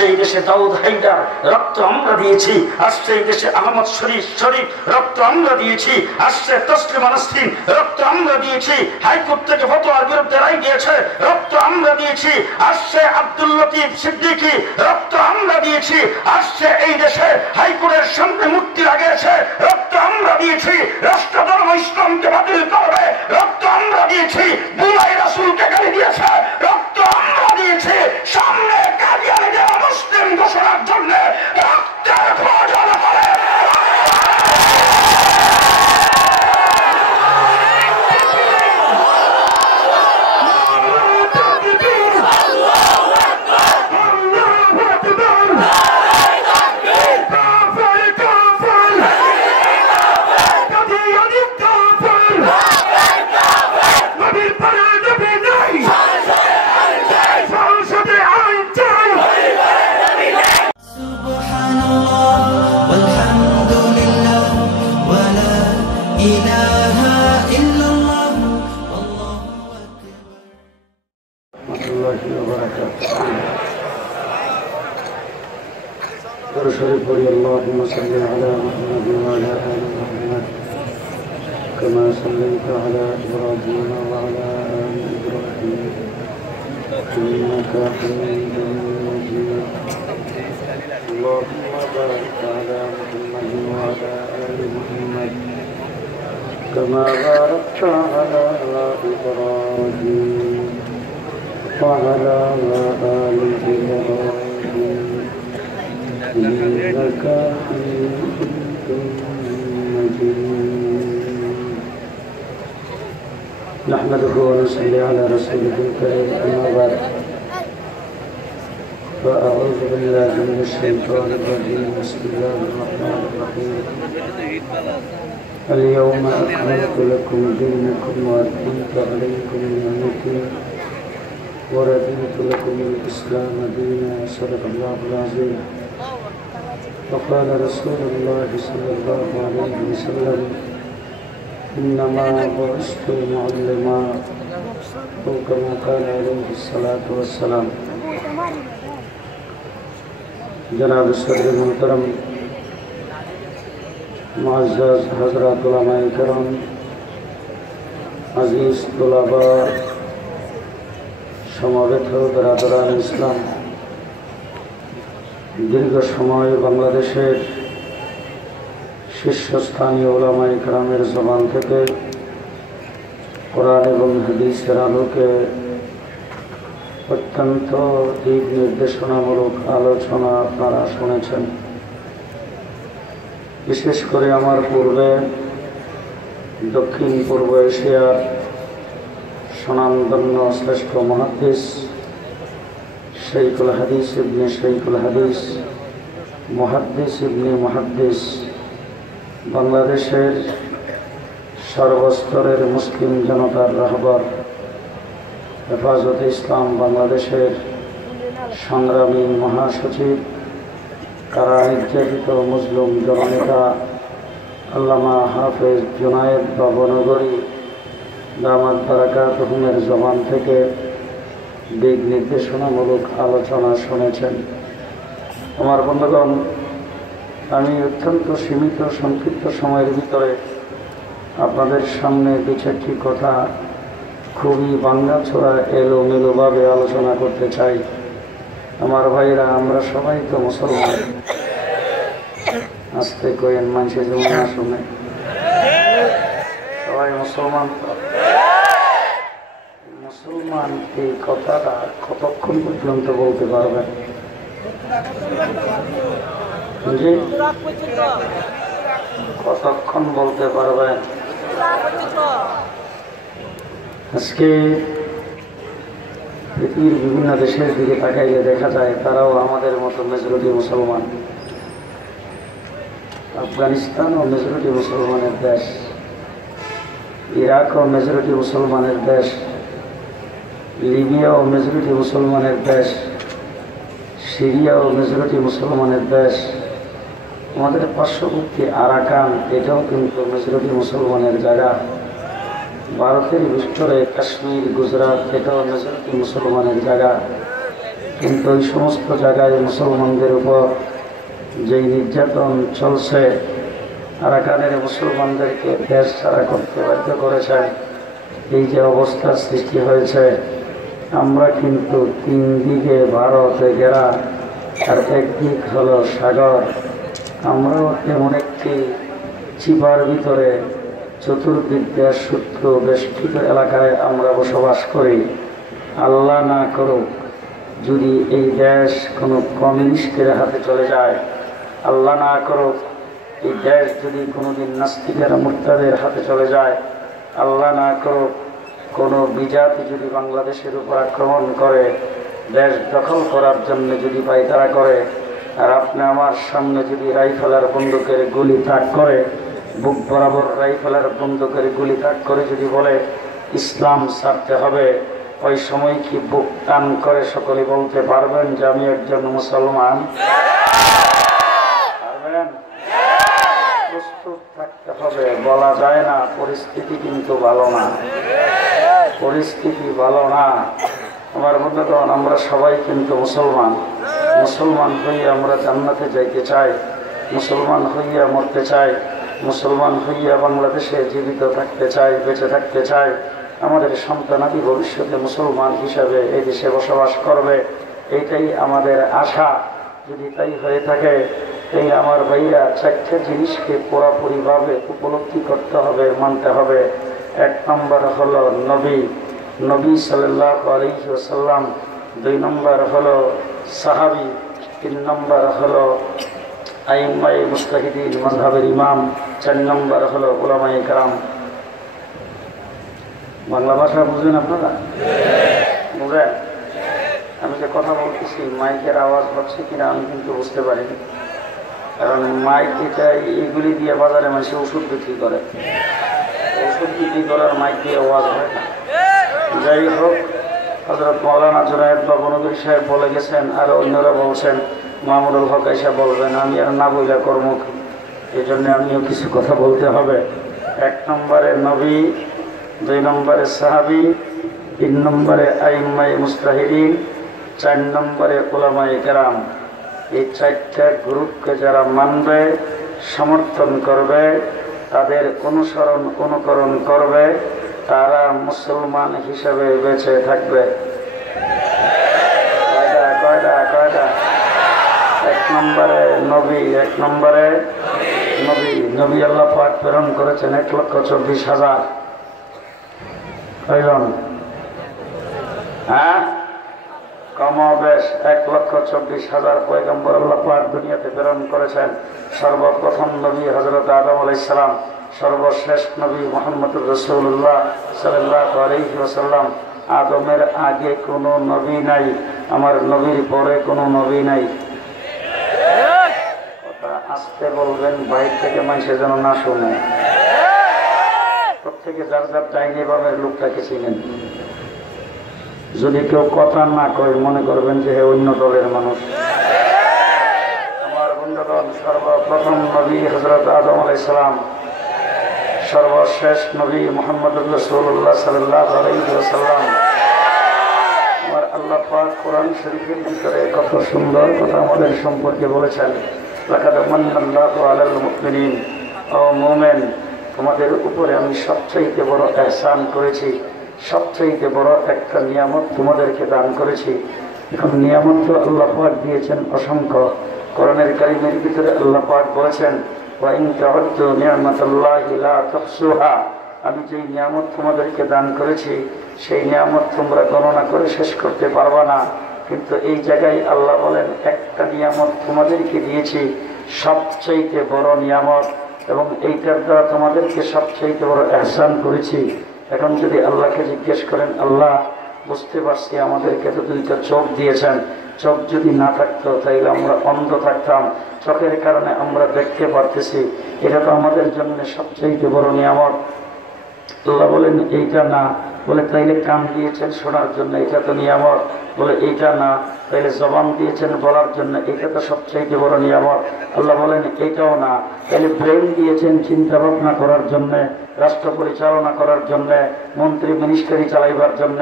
সেই দেশে দাউদ হায়দার রক্ত আমরা দিয়েছি, আর সেই দেশে আহমদ শরীফ রক্ত আমরা দিয়েছি, আসছে তসলিমা নাসরিন রক্ত আমরা দিয়েছি, হাইকোর্ট থেকে ফতোয়ার বিরুদ্ধে রায় দিয়েছে রক্ত আমরা দিয়েছি, আসছে আব্দুল লতিফ সিদ্দিকী রক্ত আমরা দিয়েছি, আসছে এই দেশে হাইকোর্টের সামনে মূর্তি লাগিয়েছে রক্ত আমরা দিয়েছি, রাষ্ট্র ধর্ম ইসলামকে বাতিল করবে রক্ত আমরা দিয়েছি, বুলাই রাসূলকে গালি দিয়েছে রক্ত আমরা দিয়েছি, সামনে কাদিয়ানীদের মুসলিম ঘোষণার জন্য রক্তের প্রয়োজন হবে। اللهم صل على محمد وعلى آل محمد كما صليت على إبراهيم وعلى آل إبراهيم إنك حميد مجيد اللهم بارك على محمد وعلى آل محمد كما باركت على إبراهيم وعلى آل إبراهيم إنك حميد مجيد نحمده ونصلي على رسوله الكريم أما بعد فأعوذ بالله من الشيطان الرجيم بسم الله الرحمن الرحيم اليوم أكملت لكم دينكم وأتممت عليكم نعمتي ورضيت لكم الإسلام دينا صدق الله العظيم وقال رسول الله صلى الله عليه وسلم إنما بعثت معلما أو كما قال عليه الصلاة والسلام जनाब सदर मोहतरम मुअज़्ज़ज़ हज़रात उलमाए किराम अज़ीज़ तुलाबा সমবেত বিরাদরান ইসলাম, দীর্ঘ সময় বাংলাদেশের শীর্ষস্থানীয় উলামায়ে কেরামের জবান থেকে কোরআন এবং হাদিসের আলোকে অত্যন্ত দিক নির্দেশনামূলক আলোচনা আপনারা শুনেছেন। বিশেষ করে আমার পূর্বে দক্ষিণ পূর্ব এশিয়ার স্বনামধন্য শ্রেষ্ঠ মুহাদ্দিস শাইখুল হাদিস ইবনে শাইখুল হাদিস মুহাদ্দিস ইবনে মুহাদ্দিস, বাংলাদেশের সর্বস্তরের মুসলিম জনতার রাহবার, হেফাজতে ইসলাম বাংলাদেশের সংগ্রামী মহাসচিব, কারা নির্যাতিত মুসলিম জননেতা আল্লামা হাফেজ জুনায়েদ বাবনগরী দামাত বারাকাতুহুমের জবান থেকে দিক নির্দেশনামূলক আলোচনা শুনেছেন। আমার বন্ধুগণ, আমি অত্যন্ত সীমিত সংক্ষিপ্ত সময়ের ভিতরে আপনাদের সামনে দু চারটি কথা খুবই ভাঙাচোরা এলোমেলোভাবে আলোচনা করতে চাই। আমার ভাইরা, আমরা সবাই তো মুসলমান। আস্তে কয়েন মানুষের যেমন না শুনে, সবাই মুসলমান। মুসলমান এই কথাটা কতক্ষণ পর্যন্ত বলতে পারবেন? জি, কতক্ষণ বলতে পারবেন? আজকে পৃথিবীর বিভিন্ন দেশের দিকে তাকাইলে দেখা যায় তারাও আমাদের মতো মেজরিটি মুসলমান। আফগানিস্তানও মেজরিটি মুসলমানের দেশ, ইরাকও মেজরিটি মুসলমানের দেশ, লিবিয়াও মেজরিটি মুসলমানের দেশ, সিরিয়াও মেজরিটি মুসলমানের দেশ, আমাদের পার্শ্ববর্তী আরাকান এটাও কিন্তু মেজরিটি মুসলমানের জায়গা, ভারতের ভিতরে কাশ্মীর, গুজরাট এটাও মেজরিটি মুসলমানের জায়গা, কিন্তু ওই সমস্ত জায়গায় মুসলমানদের উপর যেই নির্যাতন চলছে, আরাকানের মুসলমানদেরকে দেশ ছাড়া করতে বাধ্য করেছেন, এই যে অবস্থার সৃষ্টি হয়েছে, আমরা কিন্তু তিন দিকে ভারতে ঘেরা আর একদিক হলো সাগর। আমরাও এমন একটি চিপার ভিতরে চতুর্দিক দেশ সূত্র বেষ্টিত এলাকায় আমরা বসবাস করি। আল্লাহ না করুক যদি এই দেশ কোনো কমিউনিস্টের হাতে চলে যায়, আল্লাহ না করুক এই দেশ যদি কোনোদিন নাস্তিকের মুরতাদের হাতে চলে যায়, আল্লাহ না করুক কোনো বিজাতি যদি বাংলাদেশের উপর আক্রমণ করে, দেশ দখল করার জন্য যদি পায়তারা করে, আর আপনি আমার সামনে যদি রাইফেলার বন্দুকের গুলি তাক করে, বুক বরাবর রাইফেলার বন্দুকের গুলি তাক করে যদি বলে ইসলাম ছাড়তে হবে, ওই সময় কি বুক টান করে সকলে বলতে পারবেন যে আমি একজন মুসলমান? পারবেন? প্রস্তুত থাকতে হবে। বলা যায় না, পরিস্থিতি কিন্তু ভালো না, পরিস্থিতি ভালো না। আমার বন্ধুগণ, আমরা সবাই কিন্তু মুসলমান। মুসলমান হইয়া আমরা জান্নাতে যাইতে চাই, মুসলমান হইয়া মরতে চাই, মুসলমান হইয়া বাংলাদেশে জীবিত থাকতে চাই, বেঁচে থাকতে চাই। আমাদের সন্তানাদি ভবিষ্যতে মুসলমান হিসাবে এই দেশে বসবাস করবে, এইটাই আমাদের আশা। যদি তাই হয়ে থাকে, এই আমার ভাইয়া চারটে জিনিসকে পুরোপুরিভাবে উপলব্ধি করতে হবে, মানতে হবে। এক নম্বর হলো নবী সাল্লাল্লাহু আলাইহি ওয়াসাল্লাম, 2 নম্বর হলো সাহাবী, 3 নম্বর হলো আইম্মায়ে মুজতাহিদিন মাযহাবের ইমাম, 4 নম্বর হলো উলামায়ে কেরাম। বাংলা ভাষা বুঝেন আপনারা? বুঝেন? আমি যে কথা বলতেছি মাইকের আওয়াজ হচ্ছে কিনা আমি কিন্তু বুঝতে পারিনি, কারণ মাইক এটা এইগুলি দিয়ে বাজারে মানুষ ওষুধ বিক্রি করে, ওষুধ বিক্রি করার মাইক দিয়ে আওয়াজ হয় না। যাই হোক, হযরত মাওলানা জুনায়েদ বাবু নবী সাহেব বলে গেছেন, আর অন্যরা বলছেন মামুনুল হক এসে বলবেন, আমি আর না বইলা কর্ম, এই জন্য আমিও কিছু কথা বলতে হবে। 1 নম্বরে নবী, 2 নম্বরে সাহাবী, 3 নম্বরে আইম্মায়ে মুজতাহিদিন, 4 নম্বরে উলামায়ে কেরাম। এই 4টা গ্রুপকে যারা মানবে, সমর্থন করবে, তাদের অনুকরণ করবে, তারা মুসলমান হিসেবে বেঁচে থাকবে। কয়টা? 1 নম্বরে নবী, 1 নম্বরে নবী আল্লাহ পাক প্রেরণ করেছেন 1,24,000। কয়জন? হ্যাঁ, কমবেশ 1,24,000 পয়গম্বর আল্লাহ পাক দুনিয়াতে প্রেরণ করেছেন। সর্বপ্রথম নবী হযরত আদম আলাইহিস সালাম, সর্বশেষ নবী মুহাম্মদুর রাসূলুল্লাহ সাল্লাল্লাহু আলাইহি ওয়াসাল্লাম। আদমের আগে কোনো নবী নাই, আমার নবীর পরে কোনো নবী নাই। কথা আস্তে বলবেন, বাইরে থেকে মানুষের যেন না শুনে। প্রত্যেকে যার যার ডাইনি বামের লোকটাকে চিনেন। যদি কেউ কথা না কয় মনে করবেন যে হে অন্য দলের মানুষ। আমার বন্ধুগণ, সর্বপ্রথম নবী হযরত আদম আলাইহিস সালাম, সর্বশেষ নবী মুহাম্মদুর রাসূলুল্লাহ সাল্লাল্লাহু আলাইহি ওয়াসাল্লাম। আমার আল্লাহ পাক কোরআন শরীফের ভিতরে কত সুন্দর কথা আমাদের সম্পর্কে বলেছেন। লাকাদ মান্নাল্লাহু আলাল মুমিনিন, ও মুমিন, তোমাদের উপরে আমি সবচেয়ে বড় ইহসান করেছি, সবচেয়ে বড় একটা নিয়ামত তোমাদেরকে দান করেছি। এখন নিয়ামত তো আল্লাহ পাক দিয়েছেন অসংখ্য। কোরআনের কারীমের ভিতরে আল্লাহ পাক বলেছেন, ওয়া ইন তা'উদ্দু নি'মাতাল্লাহি লা তুহসুহা, আমি যেই নিয়ামত তোমাদেরকে দান করেছি সেই নিয়ামত তোমরা গণনা করে শেষ করতে পারবা না। কিন্তু এই জায়গায় আল্লাহ বলেন, একটা নিয়ামত তোমাদেরকে দিয়েছি, সবচেয়ে বড় নিয়ামত, এবং এইটার দ্বারা তোমাদেরকে সবচেয়ে বড় ইহসান করেছি। এখন যদি আল্লাহকে জিজ্ঞেস করেন, আল্লাহ বুঝতে পারছি আমাদেরকে তো 2টা চোখ দিয়েছেন, চোখ যদি না থাকতো তাইলে আমরা অন্ধ থাকতাম, চোখের কারণে আমরা দেখতে পারতেছি, এটা তো আমাদের জন্য সবচেয়ে বড় নিয়ামত। আল্লাহ বলেন এইটা না, বলে তাইলে কান দিয়েছেন শোনার জন্য, এটা তো নিয়ামত। বলে এইটা না, তাহলে জবান দিয়েছেন বলার জন্য, এটা তো সবচাইতে বড় নিয়ামত। আল্লাহ বলেন এটাও না, তাহলে ব্রেন দিয়েছেন চিন্তা ভাবনা করার জন্য, রাষ্ট্র পরিচালনা করার জন্য, মন্ত্রী মিনিস্টারি চালাইবার জন্য,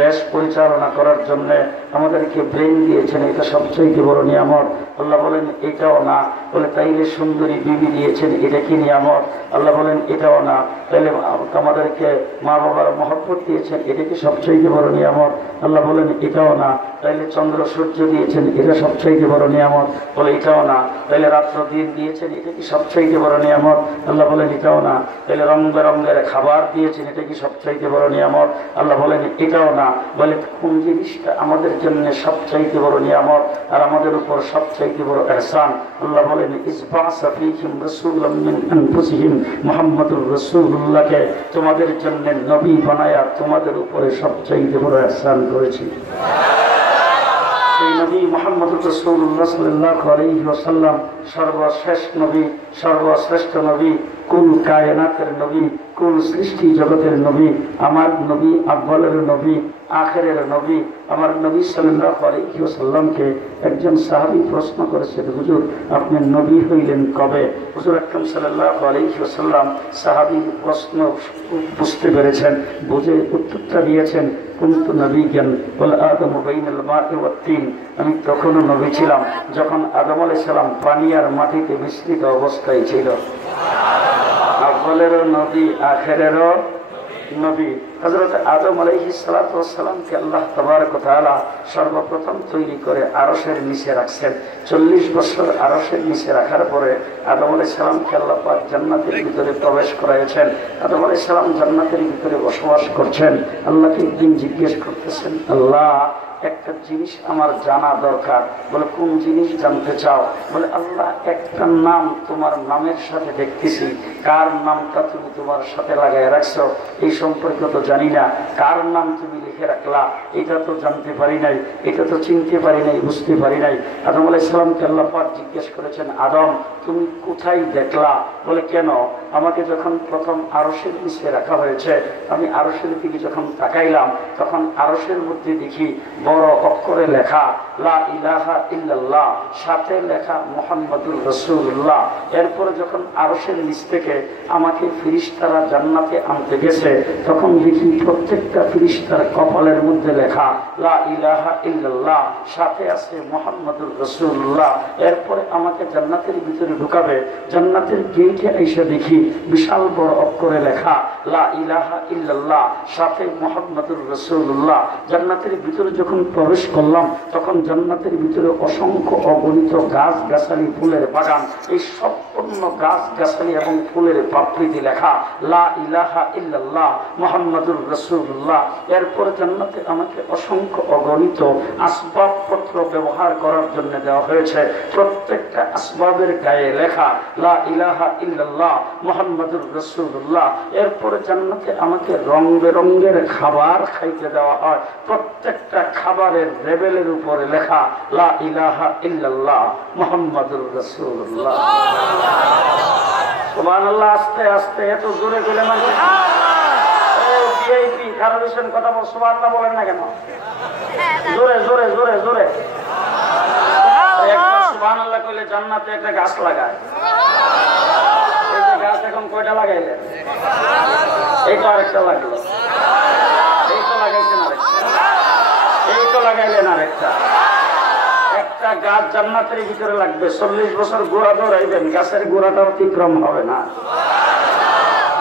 দেশ পরিচালনা করার জন্য আমাদেরকে ব্রেন দিয়েছেন, এটা সবচাইতে বড় নিয়ামত। আল্লাহ বলেন এটাও না, বলে তাইলে সুন্দরী বিবি দিয়েছেন, এটা কি নিয়ামত? আল্লাহ বলেন এটাও না, তাইলে আমাদেরকে মা বাবার মহব্বত দিয়েছেন, এটা কি সবচাইতে বড় নিয়ামত? আল্লাহ বলেন এটাও না, তাইলে চন্দ্র সূর্য দিয়েছেন, এটা সবচাইতে বড় নিয়ামত? বলে এটাও না, তাইলে রাত্র দিন দিয়েছেন, এটা কি সবচাইতে বড় নিয়ামত? আল্লাহ বলেন এটাও না, তাইলে রং বেরঙ্গের খাবার দিয়েছেন, এটা কি সবচাইতে বড় নিয়ামত? আল্লাহ বলেন এটাও না। বলে কোন জিনিসটা আমাদের জন্য সবচাইতে বড় নিয়ামত আর আমাদের উপর সবচাইতে বড় ইহসান? আল্লাহ বলেন ইসবাসা ফীহিম রাসূলাম মিন আনফুসিহিম, মুহাম্মদুর রাসূলুল্লাহকে তোমাদের জন্য নবী বানায়া তোমাদের উপরে সবচাইতে বড় ইহসান করেছি। সেই নবী মুহাম্মদুর রাসূলুল্লাহ সাল্লাল্লাহু আলাইহি ওয়াসাল্লাম সর্বশেষ নবী, সর্বশ্রেষ্ঠ নবী, কুল কায়নাতের নবী, কুল সৃষ্টি জগতের নবী, আমার নবী, আব্বালের নবী, আখেরের নবী, আমার নবী সাল্লাল্লাহু আলাইহি ওয়াসাল্লামকে একজন সাহাবী প্রশ্ন করেছেন, হুজুর আপনি নবী হইলেন কবে? হুজুর আকরাম সাল্লাল্লাহু আলাইহি ওয়াসাল্লাম সাহাবীর প্রশ্ন বুঝতে পেরেছেন, বুঝে উত্তরটা দিয়েছেন, কুনতু নবিয়্যান ওয়াল আদমু বাইনাল মা'i ওয়াত তিন, আমি তখনও নবী ছিলাম যখন আদম আলাইহিস সালাম পানি আর মাটিতে মিশ্রিত অবস্থায় ছিল। আব্বালেরও নবী, আখেরেরও নবী। হযরত আদম আলাইহিস সালাতু ওয়াস সালামকে আল্লাহ তাবারক ওয়া তাআলা সর্বপ্রথম তৈরি করে আরশের নিচে রাখছেন। 40 বছর আরশের নিচে রাখার পরে আদম আলাইহিস সালামকে আল্লাহ পাক জান্নাতের ভিতরে প্রবেশ করাইছেন। আদম আলাইহিস সালাম জান্নাতের ভিতরে বসবাস করছেন। আল্লাহকে একদিন জিজ্ঞেস করতেছেন, আল্লাহ একটা জিনিস আমার জানা দরকার। বলে কোন জিনিস জানতে চাও? বলে আল্লাহ একটা নাম তোমার নামের সাথে দেখতেছি, কার নামটা তুমি তোমার সাথে লাগাই রাখছো এই সম্পর্কে তো জানি না, কার নাম তুমি লিখে রাখলা এটা তো জানতে পারি নাই, এটা তো চিনতে পারি নাই, বুঝতে পারি নাই। আদম আলাইহিস সালামকে আল্লাহ পাক জিজ্ঞেস করেছেন, আদম তুমি কোথায় দেখলা? বলে কেন? আমাকে যখন প্রথম আরশের নিচে রাখা হয়েছে, আমি আরশের দিকে যখন তাকাইলাম তখন আরশের মধ্যে দেখি বড় অক্ষরে লেখা লা ইলাহা ইল্লাল্লাহ, সাথে লেখা মুহাম্মাদুর রাসূলুল্লাহ। এরপরে যখন আরশের নিচ থেকে আমাকে ফেরেশতারা জান্নাতে আনতে গেছে তখন দেখি প্রত্যেকটা ফেরেশতার কপালের মধ্যে লেখা লা ইলাহা ইল্লাল্লাহ, সাথে আছে মুহাম্মাদুর রাসূলুল্লাহ। এরপরে আমাকে জান্নাতের ভিতরে ঢুকাবে, জান্নাতের গেটে এসে দেখি বিশাল বড় অক্ষরে লেখা লা ইলাহা ইল্লাল্লাহ, সাথে মুহাম্মাদুর রাসূলুল্লাহ। জান্নাতের ভিতরে যখন প্রবেশ করলাম তখন জান্নাতের ভিতরে অসংখ্য অগণিত গাছ গাছালি, ফুলের বাগান, এই সম্পূর্ণ গাছ গাছালি এবং ফুলের পাপড়িতে লেখা লা ইলাহা ইল্লাল্লাহ মুহাম্মাদুর রাসূলুল্লাহ। এরপরে জান্নাতে আমাকে অসংখ্য অগণিত আসবাবপত্র ব্যবহার করার জন্য দেওয়া হয়েছে, প্রত্যেকটা আসবাবের গায়ে লেখা লা ইলাহা ইল্লাল্লাহ মুহাম্মাদুর রাসূলুল্লাহ। এরপরে জান্নাতে আমাকে রং বেরঙের খাবার খাইতে দেওয়া হয়, প্রত্যেকটা খাবারের লেবেলের উপরে লেখা লা ইলাহা ইল্লাল্লাহ মুহাম্মাদুর রাসূলুল্লাহ। সুবহানাল্লাহ। আস্তে আস্তে এত জোরে বলে মানে ভিআইপি কারো বিষয়ে কথা বল, সুবহানাল্লাহ বলেন না কেন? জোরে জোরে জোরে জোরে একবার সুবহানাল্লাহ কইলে জান্নাতে একটা গাছ লাগায়। এই যে গাছ এখন কয়টা লাগাইলেন? এই তো আরেকটা লাগলো, এই তো লাগাইছেন আরেকটা, এই তো লাগাইলেন আরেকটা। একটা গাছ জান্নাতের ভিতরে লাগবে, 40 বছর গোড়া দৌড়াইবেন, গাছের গোড়াটা অতিক্রম হবে না।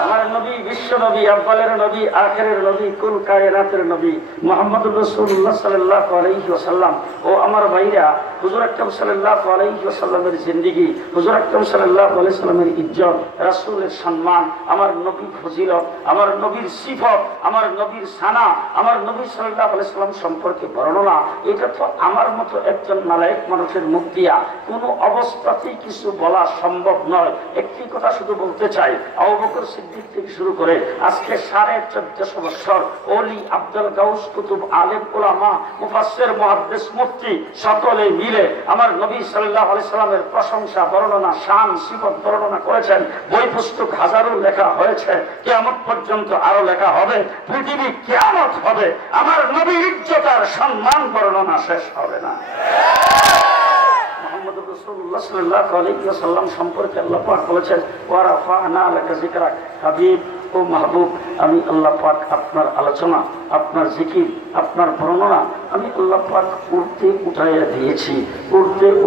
আমার নবী, বিশ্ব নবী, আব্বালের নবী, আখেরের নবী, কুল কায়নাতের নবী মুহাম্মদুর রাসূলুল্লাহ সাল্লাল্লাহু আলাইহি ওয়াসাল্লাম। ও আমার ভাইরা, হুজুর আকরাম সাল্লাল্লাহু আলাইহি ওয়াসাল্লামের জিন্দেগি, হুজুর আকরাম সাল্লাল্লাহু আলাইহি ওয়াসাল্লামের ইজ্জত, রাসূলের সম্মান, আমার নবীর ফজিলত, আমার নবীর সিফত, আমার নবীর সানা, আমার নবী সাল্লাল্লাহু আলাইহি ওয়াসাল্লাম সম্পর্কে বর্ণনা, এটা তো আমার মতো একজন নালায়েক মানুষের মুখ দিয়া কোনো অবস্থাতেই কিছু বলা সম্ভব নয়। একটি কথা শুধু বলতে চাই, আবু বকর সিদ্দিককে থেকে শুরু করে আজকে 1450 বছর ওলি আব্দুল গাউস কুতুব আলেম উলামা মুফাসসির মুহাদ্দিস মুফতি সকলে মিলে আমার নবী সাল্লাল্লাহু আলাইহি সাল্লামের প্রশংসা বর্ণনা শান সিফত বর্ণনা করেছেন। বই পুস্তক হাজারো লেখা হয়েছে, কিয়ামত পর্যন্ত আরো লেখা হবে। পৃথিবী কিয়ামত হবে, আমার নবীর ইজ্জত আর সম্মান বর্ণনা শেষ হবে না। মুহাম্মদুর রাসূলুল্লাহ সাল্লাল্লাহু আলাইহি ওয়াসাল্লাম সম্পর্কে আল্লাহ পাক বলেছেন, ওয়া রাফা'না লাকা যিকরাক, হাবিব ও মাহবুব, আমি আল্লাহ পাক আপনার আলোচনা, আপনার জিকির, আপনার বর্ণনা আমি আল্লাহ পাক উর্দে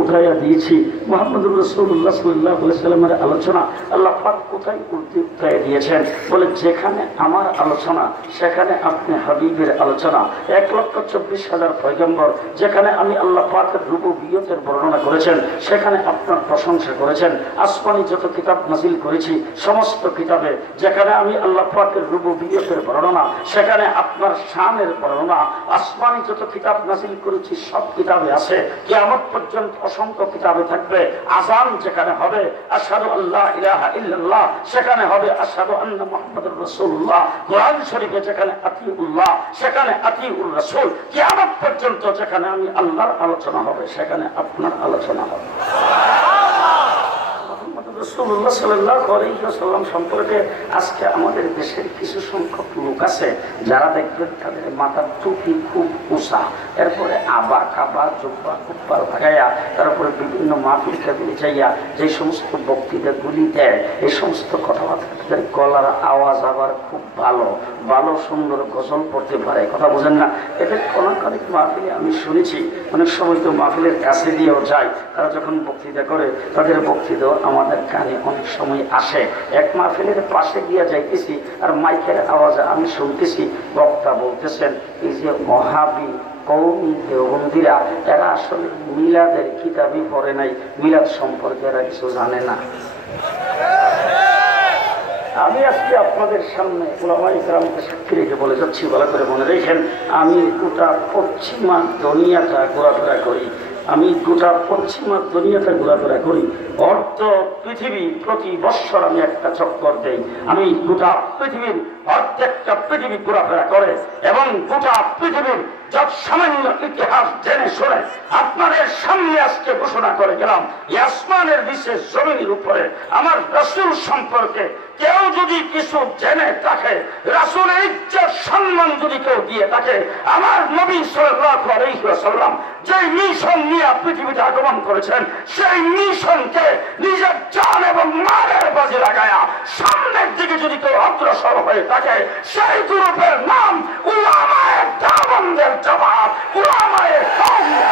উঠাইয়া দিয়েছি। মুহাম্মদুর রাসূলুল্লাহ সাল্লাল্লাহু আলাইহি ওয়াসাল্লামের আলোচনা আল্লাহ পাক কোথায় উর্দে উঠাইয়া দিয়েছেন? বলে যেখানে আমার আলোচনা সেখানে আপনি হাবিবের আলোচনা। 1,24,000 পয়গম্বর যেখানে আমি আল্লাহ পাকের রুবুবিয়তের বর্ণনা করেছেন সেখানে আপনার প্রশংসা করেছেন। আসমানি যত কিতাব নাজিল করেছি সমস্ত কিতাবে যেখানে আমি আল্লাহ পাকের রুবুবিয়তের বর্ণনা সেখানে আপনার শানের বর্ণনা। আসমানি যত কিতাব নাজিল করেছি সব কিতাবে আছে, কিয়ামত পর্যন্ত অসংখ্য কিতাবে থাকবে। আযান যেখানে হবে আশহাদু আল্লা ইলাহা ইল্লাল্লাহ সেখানে হবে আশহাদু আন্না মুহাম্মাদুর রাসূলুল্লাহ। কোরআন শরীফে যেখানে আতিউল্লাহ সেখানে আতিউর রাসূল। কিয়ামত পর্যন্ত যেখানে আমি আল্লাহর আলোচনা হবে সেখানে আপনার আলোচনা হবে। রাসূলুল্লাহ সাল্লাল্লাহু আলাইহি ওয়াসাল্লাম সম্পর্কে আজকে আমাদের দেশের কিছু সংখ্যক লোক আছে যারা দেখবেন তাদের মাথার টুপি খুব উঁচা, এরপরে আবা কাবা জুব্বা কুব্বা লাগাইয়া তারপরে বিভিন্ন মাহফিল টেবিলে যাইয়া যে সমস্ত বক্তৃতাগুলি দেয় এই সমস্ত কথাবার্তা তাদের গলার আওয়াজ আবার খুব ভালো ভালো সুন্দর গজল পড়তে পারে। কথা বোঝেন না? এদের অনেক মাহফিলে আমি শুনেছি, অনেক সময় তো মাহফিলের কাছে দিয়েও যায়, তারা যখন বক্তৃতা করে তাদের বক্তৃতাও আমাদের কানে অনেক সময় আসে। এক মাহফিলের পাশে গিয়ে যাইতেছি আর মাইকের আওয়াজে আমি শুনতেছি বক্তা বলতেছেন এই যে ওহাবি কওমি দেওবন্দিরা এরা আসলে মিলাদের কিতাবই পড়ে নাই, মিলাদ সম্পর্কে এরা কিছু জানে না। আমি আজকে আপনাদের সামনে উলামায়ে কেরামকে সাক্ষী রেখে বলে যাচ্ছি, ভালো করে মনে রেখেন, আমি গোটা পশ্চিমা দুনিয়াটা ঘোরাফেরা করি, আমি গোটা পশ্চিমা দুনিয়াটা ঘোরাফেরা করি। অর্ধ পৃথিবী প্রতি বৎসর আমি একটা চক্কর দেই। আমি গোটা পৃথিবীর অর্ধেকটা পৃথিবী ঘোরাফেরা করে এবং গোটা পৃথিবীর যত সামান্য ইতিহাস জেনে শুনে আপনাদের সামনে আজকে ঘোষণা করে গেলাম, আসমানের বিশেষ জমিনের উপরে আমার রাসূল সম্পর্কে কেউ যদি কিছু জেনে থাকে, রাসূলের ইজ্জত সম্মান যদি কেউ দিয়ে থাকে, আমার নবী সাল্লাল্লাহু আলাইহি ওয়াসাল্লাম যে মিশন নিয়ে পৃথিবীতে আগমন করেছেন সেই মিশনকে নিজের জান এবং মালের বাজে লাগায়া সামনের দিকে যদি কেউ অগ্রসর হয়ে থাকে সেই গ্রুপের নাম উলামায়ে দেওবন্দের জামাত, উলামায়ে কওমিয়া।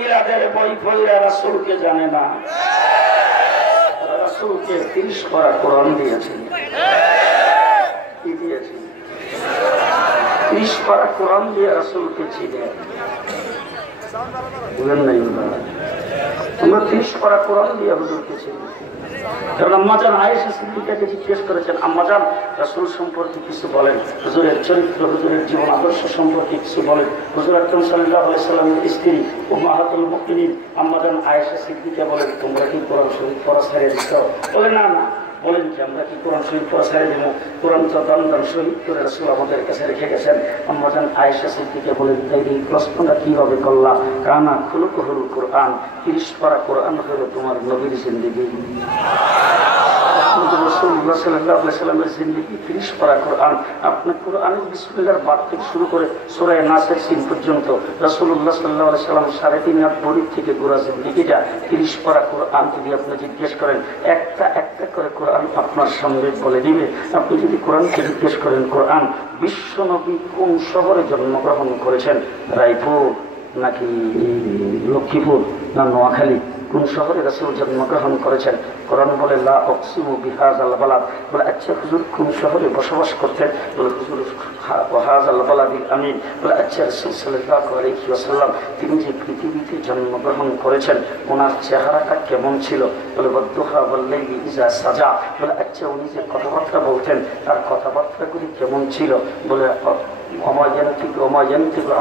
মিলাদের বই পড়িয়া রাসূলকে জানে না, রাসূলকে 30 পারা কোরআন দিয়েছেন। কি দিয়েছেন? 30 পারা কোরআন দিয়ে রাসূলকে চিনে। বুঝেন নাই? আমরা 30 পারা কোরআন দিয়ে হুজুরকে চিনি। কারণ আম্মাজান আয়েশা সিদ্দিকাকে জিজ্ঞেস করেছেন, আম্মাজান রাসূল সম্পর্কে কিছু বলেন, হুজুরের চরিত্র হুজুরের জীবন আদর্শ সম্পর্কে কিছু বলেন। হুজুর আকরাম সাল্লাল্লাহু আলাইহি সাল্লামের স্ত্রী উম্মাহাতুল মুমিনিন আম্মাজান আয়েশা সিদ্দিকা বলেন, তোমরা কি কোরআন শরীফ পড়া ছেড়ে দিছো? বলে না না। বলেন কি আমরা কি কোরআন শরীফ পড়া ছেড়ে দিব? কোরআন তো দান দান শহীদ করে রাসূল আমাদের কাছে রেখে গেছেন। আম্মাজান আয়েশা সিদ্দিকা বলেন, তাই এই প্রশ্নটা কিভাবে করলা? কানা খুলুকুল কোরআন, 30 পারা কোরআন হলো তোমার নবীর জিন্দেগি। রাসূলুল্লাহ সাল্লাল্লাহু আলাইহি ওয়াসাল্লামের জিন্দেগি 30 পারা কোরআন। আপনি কোরআনের বিসমিল্লাহর বাদ থেকে শুরু করে সূরা নাসের সিন পর্যন্ত রাসূলুল্লাহ সাল্লাল্লাহু আলাইহি ওয়াসাল্লাম 3.5 হাত বড়ি থেকে গোরা জিন্দেগিটা 30 পারা কোরআন যদি আপনি জিজ্ঞেস করেন একটা একটা করে কোরআন আপনার সামনে বলে দিবে। আপনি যদি কোরআনকে জিজ্ঞেস করেন কোরআন বিশ্বনবী কোন শহরে জন্মগ্রহণ করেছেন, রায়পুর নাকি লক্ষ্মীপুর না নোয়াখালী, কোন শহরে রাসূল জন্মগ্রহণ করেছেন? কোরআন বলে লা উকসিমু বিহাযাল বালাদ। বলে আচ্ছা হুজুর কোন শহরে বসবাস করতেন? বলে হুজুর হাযাল বালাদিল আমিন। বলে আচ্ছা রাসূল সাল্লাল্লাহু আলাইহি ওয়াসাল্লাম তিনি যে পৃথিবীতে জন্মগ্রহণ করেছেন ওনার চেহারাটা কেমন ছিল? বলে ওয়াদ্দুহা ওয়াল্লাইলি ইযা সাজা। বলে আচ্ছা উনি যে কথাবার্তা বলতেন তার কথাবার্তাগুলি কেমন ছিল? বলে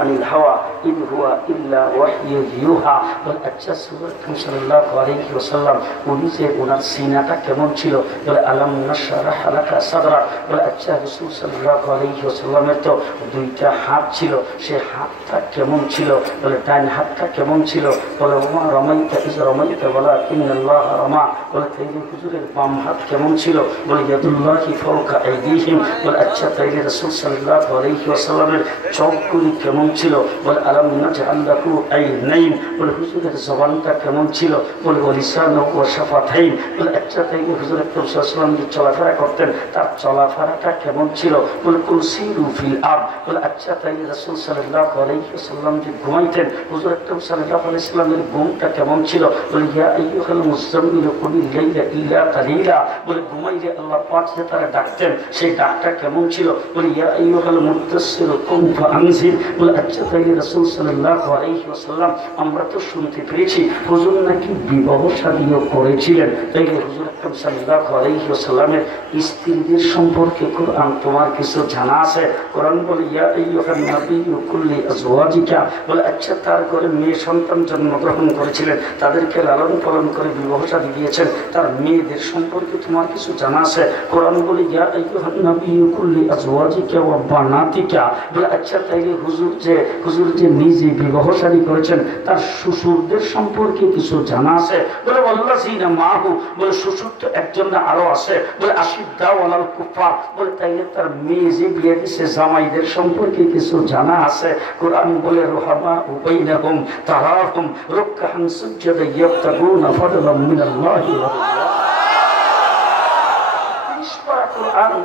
আনিল হাওয়া ইন হুয়া ইল্লা ওয়াহয়ু ইউহা। বলে আচ্ছা সাল্লাল্লাহু আলাইহি ওয়াসাল্লাম উনি যে ওনার সিনাটা কেমন ছিল? বলে আলাম নাশরাহ লাকা সাদরা। বলে আচ্ছা রাসূল সাল্লাল্লাহু আলাইহি ওয়াসাল্লামের তো দুইটা হাত ছিল, সে হাতটা কেমন ছিল? বলে ডান হাতটা কেমন ছিল? বলে ওমা রমাইতা ইজ রমাইতা ওয়ালাকিন্নাল্লাহ রামা। বলে তাইলে হুজুরের বাম হাত কেমন ছিল? বলে ইয়াদুল্লাহি ফাওকা আইদিহিম। বলে আচ্ছা তাইলে রাসূল সাল্লাল্লাহু আলাইহি ওয়াসাল্লামের চোখগুলি কেমন ছিল? বলে আলাম নাজআল লাহু আইনাইন। বলে হুজুরের জবানটা কেমন ছিল? বলে ওয়ালিসানু ওয়া শাফাতাইন। বলে আচ্ছা তাইলে হুজুর আকরাম সাল্লাল্লাহু আলাইহি ওয়াসাল্লাম যে চলাফেরা করতেন তার চলাফেরাটা কেমন ছিল? বলে কুলসিরু ফিল আরদ। বলে আচ্ছা তাইলে রাসূল সাল্লাল্লাহু আলাইহি ওয়াসাল্লাম যে ঘুমাইতেন হুজুর আকরাম সাল্লাল্লাহু আলাইহি ওয়াসাল্লামের ঘুমটা কেমন ছিল? বলে ইয়া আইয়ুহাল মুযাম্মিল কুমিল লাইলা ইল্লা কালিলা। বলে ঘুমাইলে আল্লাহ পাক যে তারা ডাকতেন সেই ডাকটা কেমন ছিল? বলে ইয়া আইয়ুহাল মুদাসসির কুম ফাআনজির। বলে আচ্ছা তাইলে রাসূল সাল্লাল্লাহু আলাইহি ওয়াসাল্লাম আমরা তো শুনতে পেরেছি হুজুর নাকি বিবাহ শাদীও করেছিলেন। তাইলে হুজুর আকরাম সাল্লাল্লাহু আলাইহি ওয়াসাল্লামের স্ত্রীদের সম্পর্কে কোরআন তোমার কিছু জানা আছে? কোরআন বলে ইয়া আইয়ুহান নাবিয়্যু কুল্লি আজওয়াজিকা। বলে আচ্ছা তার ঘরে মেয়ে সন্তান জন্মগ্রহণ করেছিলেন, তাদেরকে লালন পালন করে বিবাহ শাদী দিয়েছেন, তার মেয়েদের সম্পর্কে তোমার কিছু জানা আছে? কোরআন বলে ইয়া আইয়ুহান নাবিয়্যু কুল্লি আজওয়াজিকা ওয়া বানাতিকা। বলে আচ্ছা তাইলে হুজুর যে নিজে বিবাহ শাদী করেছেন তার শ্বশুরদের সম্পর্কে কিছু জানা আছে? বলে ওয়াল্লাযিনা মাহু। বলে শ্বশুর তো একজন না আরো আছে। বলে আশিদ্দাউ আলাল কুফার। বলে তাইলে তার মেয়ে যে বিয়ে দিয়েছে জামাইদের সম্পর্কে কিছু জানা আছে? কোরআন বলে রুহামা বাইনাহুম তারাহুম রুকআন সুজদান ইয়াবতাগুনা ফাদলাম মিনাল্লাহি ওয়া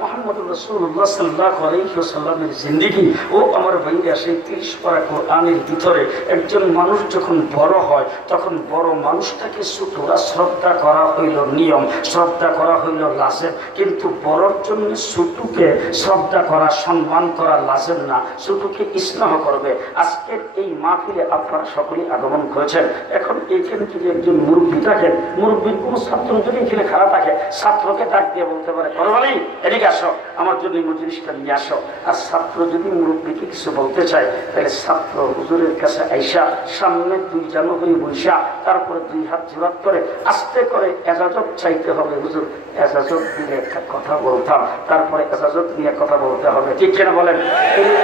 মুহাম্মদুর রাসূলুল্লাহ সাল্লাল্লাহু আলাইহি ওয়াসাল্লামের জিন্দেগি ও আমার ভাইরা সেই 30 পারা কোরআনের ভিতরে একজন মানুষ যখন বড় হয় তখন বড় মানুষটাকে ছোটরা শ্রদ্ধা করা হইল নিয়ম, শ্রদ্ধা করা হইল লাজেম। কিন্তু বড়র জন্য ছোটকে শ্রদ্ধা করা সম্মান করা লাজেম না, ছোটকে স্নেহ করবে। আজকের এই মাহফিলে আপনারা সকলেই আগমন করেছেন। এখন এইখানে যদি একজন মুরব্বী থাকেন, মুরব্বীর কোনো ছাত্র যদি এখানে খারাপ থাকে ছাত্রকে ডাক দিয়ে বলতে পারে করবানি এদিকে আসো আমার জন্য মজলিসটা নিয়ে আসো। আর ছাত্র যদি মুরব্বীকে কিছু বলতে চায় তাহলে ছাত্র হুজুরের কাছে আইসা সামনে দুই জানো হয়ে বৈশা তারপরে দুই হাত জোড়াত করে আস্তে করে এজাজত চাইতে হবে। হুজুর এজাজত দিলে একটা কথা বলতাম, তারপরে এজাজত নিয়ে কথা বলতে হবে, ঠিক কিনা বলেন?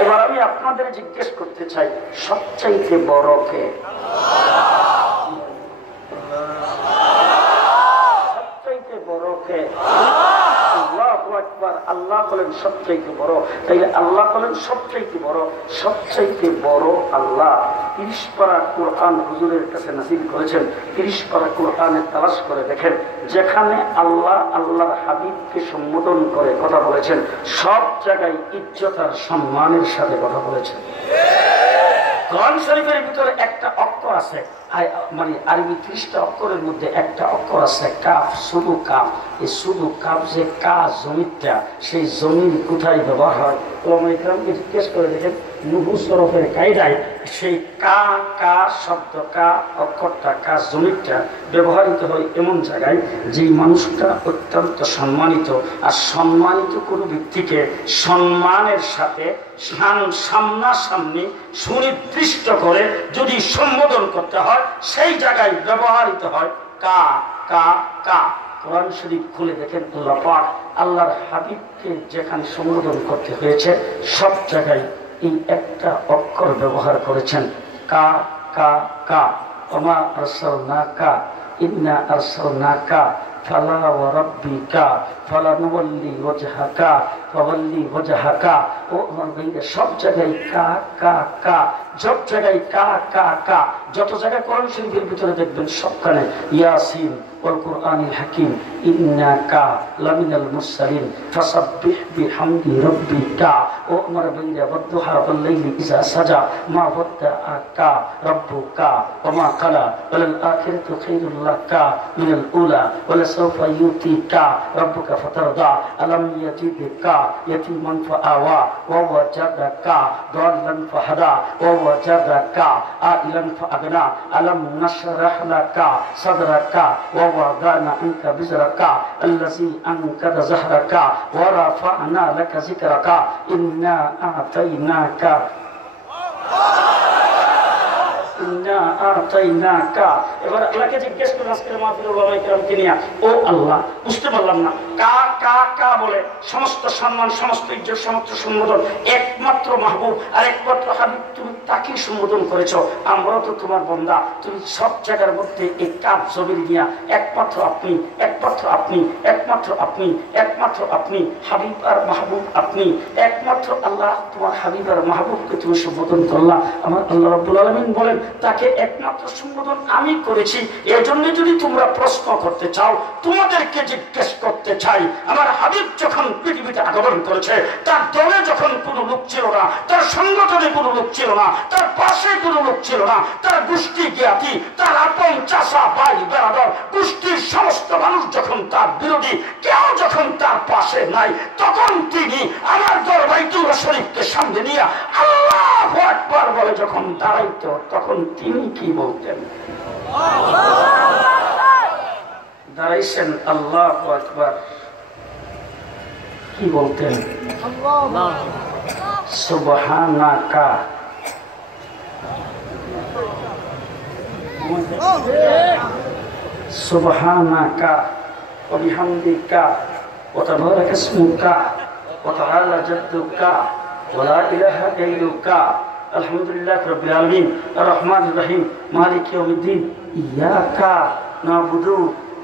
এবার আমি আপনাদের জিজ্ঞেস করতে চাই সবচাইতে বড় কে? সবচাইতে বড় কে? আল্লাহ বলেন সবচাইতে বড়। তাইলে আল্লাহ বলেন সবচাইতে বড়, সবচাইতে বড় আল্লাহ। 30 পারা কোরআন হুজুরের কাছে নাযিল করেছেন। 30 পারা কোরআনে তালাশ করে দেখেন যেখানে আল্লাহ আল্লাহর হাবিবকে সম্বোধন করে কথা বলেছেন সব জায়গায় ইজ্জত আর সম্মানের সাথে কথা বলেছেন। কোরআন শরীফের ভিতরে একটা অক্ষর আছে, মানে আরবি 30টা অক্ষরের মধ্যে একটা অক্ষর আছে কাফ, শুধু কাফ। এই শুধু কাফ যে কা জমিটা, সেই জমিন কোথায় ব্যবহার হয়? ওলামা ইকরামকে জিজ্ঞেস করে দেখেন নুহু সরফের কায়দায় সেই কা কা শব্দ কা অক্ষরটা কা জমিটা ব্যবহৃত হয় এমন জায়গায় যেই মানুষটা অত্যন্ত সম্মানিত, আর সম্মানিত কোনো ব্যক্তিকে সম্মানের সাথে সামনাসামনি সুনির্দিষ্ট করে যদি সম্বোধন করতে হয় সেই জায়গায় ব্যবহৃত হয় কা কা কা। কোরআন শরীফ খুলে দেখেন আল্লাহ পাক আল্লাহর হাবিবকে যেখানে সম্বোধন করতে হয়েছে সব জায়গায় এই একটা অক্ষর ব্যবহার করেছেন কা কা কা। ওমা আরসালনাকা ইন্না আরসালনাকা ফালা ওয়া রাব্বিকা ফালানুওয়াল্লি ওয়াজহাকা ফাওয়াল্লি ওয়াজহাকা। ও আমার ভাইরা, সব জায়গায় কা কা কা, সব জায়গায় কা কা কা। যত জায়গায় কোরআন শরীফের ভিতরে দেখবেন সবখানে ইয়াসিন ওয়াল কুরআনিল হাকিম ইন্নাকা লামিনাল মুরসালিন ফাসাব্বিহ বিহামদি রাব্বিকা। ও আমার ভাইরা, ওয়াদুহা ওয়াল লাইলি ইযা সাজা মা ওয়াদ্দাআকা রাব্বুকা ওয়া মা ক্বালা ওয়াল আখিরাতু খায়রুল লাকা মিনাল উলা ওয়া সাওফা ইউতিকা রাব্বুকা ফাতারদা। আলাম ইয়াজিদকা ইয়াতীমান ফাআওয়া ওয়া ওয়াজাদাকা দাল্লান ফাহাদা ওয়া ওয়াজাদাকা আইলান ফাআগনা। আলাম নাশরাহ লাকা সাদরাকা ওয়া ওয়াদানা আনকা বিজরাকা আল্লাযী আনকাদা যাহরাকা ওয়া রাফা'না লাকা যিকরাকা ইন্না আ'তাইনাকা এবার আল্লাহকে জিজ্ঞেস করলেন আজকের মাহফিল ওলামায়ে কেরামকে নিয়ে, ও আল্লাহ, বুঝতে পারলাম না কা কা কা বলে সমস্ত সম্মান, সমস্ত ইজ্জত, সমস্ত সম্বোধন একমাত্র মাহবুব আর একমাত্র হাবিব, তুমি তাকে সম্বোধন করেছো। আমরাও তো তোমার বান্দা, তুমি সব জায়গার মধ্যে এই কাপ জমির দিয়া একমাত্র আপনি, একমাত্র আপনি, একমাত্র আপনি, একমাত্র আপনি, হাবিব আর মাহবুব আপনি, একমাত্র আল্লাহ। তোমার হাবিব আর মাহবুবকে তুমি সম্বোধন করলা। আমার আল্লাহ রাব্বুল আলামিন বলেন তাকে একমাত্র সম্বোধন আমি করেছি। এই জন্য যদি তোমরা প্রশ্ন করতে চাও, তোমাদেরকে জিজ্ঞেস করতে চাই, আমার হাবিব যখন পৃথিবীতে আগমন করেছে, তার দলে যখন কোনো লোক ছিল না, তার সংগঠনে কোনো লোক ছিল না, তার পাশে কোনো লোক ছিল না, তার গোষ্ঠী জ্ঞাতি, তার আপন চাচা ভাই বেরাদর গোষ্ঠীর সমস্ত মানুষ যখন তার বিরোধী, কেউ যখন তার পাশে নাই, তখন তিনি আমার বাইতুল্লাহ শরীফকে সামনে নিয়ে আল্লাহু আকবার বলে যখন দাঁড়াইতো, তখন তিনি কি বলতেন? দাঁড়াইছেন, আল্লাহু আকবার, কি বলতেন? সুবহানাকা। সুবহানাকা ওয়া বিহামদিকা ওয়া তাবারাকা ইসমুকা ওয়া তাআলা জাদ্দুকা ওয়া লা ইলাহা গায়রুকা। আলহামদুলিল্লাহ রাব্বিল আলামিন আর রহমানির রহিম মালিক ইয়াউমিদ্দিন ইয়াকা নাবুদু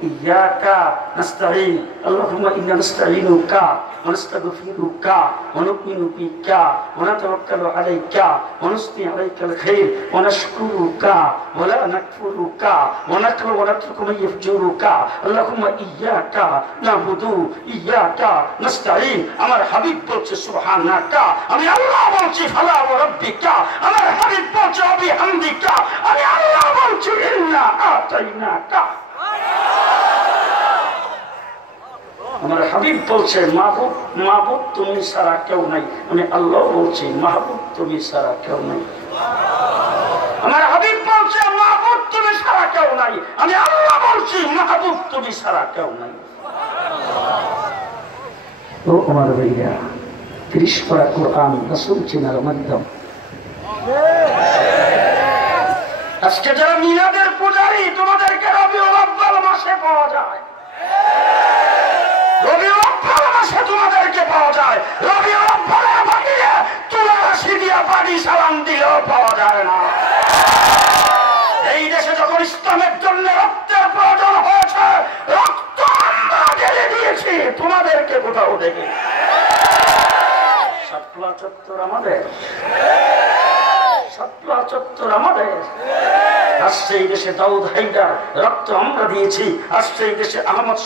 ইয়াকা নাস্তাঈন। আল্লাহুম্মা ইন্না নাস্তাঈনুকা ওয়া নাস্তাগফিরুকা ওয়া নু'মিনু বিকা ওয়া নাতাওয়াক্কালু আলাইকা ওয়া নুসনি আলাইকাল খাইর ওয়া নাশকুরুকা ওয়া লা নাকফুরুকা ওয়া নাকফুরু ওয়া নাতরুকু মান ইয়াফজুরুকা। আল্লাহুম্মা ইয়াকা নাবুদু ইয়াকা নাস্তাঈন। আমার হাবিব বলছে সুবহানাকা, আমি আল্লাহ বলছি ফালা ওয়া রাব্বিকা, আমার হাবিব বলছে বিহামদিকা, আমি আল্লাহ বলছি ইন্না আতাইনাকা। আমার হাবিব বলছে মাহবুব, মাহবুব তুমি ছাড়া কেউ নাই, আমি আল্লাহ বলছি মাহবুব তুমি ছাড়া কেউ নাই। আমার হাবিব বলছে মাহবুব তুমি ছাড়া কেউ নাই, আমি আল্লাহ বলছি মাহবুব তুমি ছাড়া কেউ নাই। ও আমার ভাইয়া, 30 পারা কোরআন রাসূল চিনার মাধ্যম। আজকে যারা মিলাদের পূজারী, তোমাদেরকে রবিউল আউয়াল মাসে পাওয়া যায়, রবিউল আউয়াল মাসে তোমাদেরকে পাওয়া যায়। রবিউল আউয়ালের বাগিয়ে তুলা রাশি দিয়া বাড়ি সালাম দিলেও পাওয়া যায় না। এই দেশে যখন ইসলামের জন্য রক্তের প্রয়োজন হয়েছে, রক্ত আমরা ঢেলে দিয়েছি, তোমাদেরকে কোথাও দেখি। শাপলা চত্বর আমাদের, শাপলা চত্বর আমাদের। আসছে এই দেশে দাউদ হায়দার, রক্ত আমরা দিয়েছি। আসছে এই দেশে আহমদ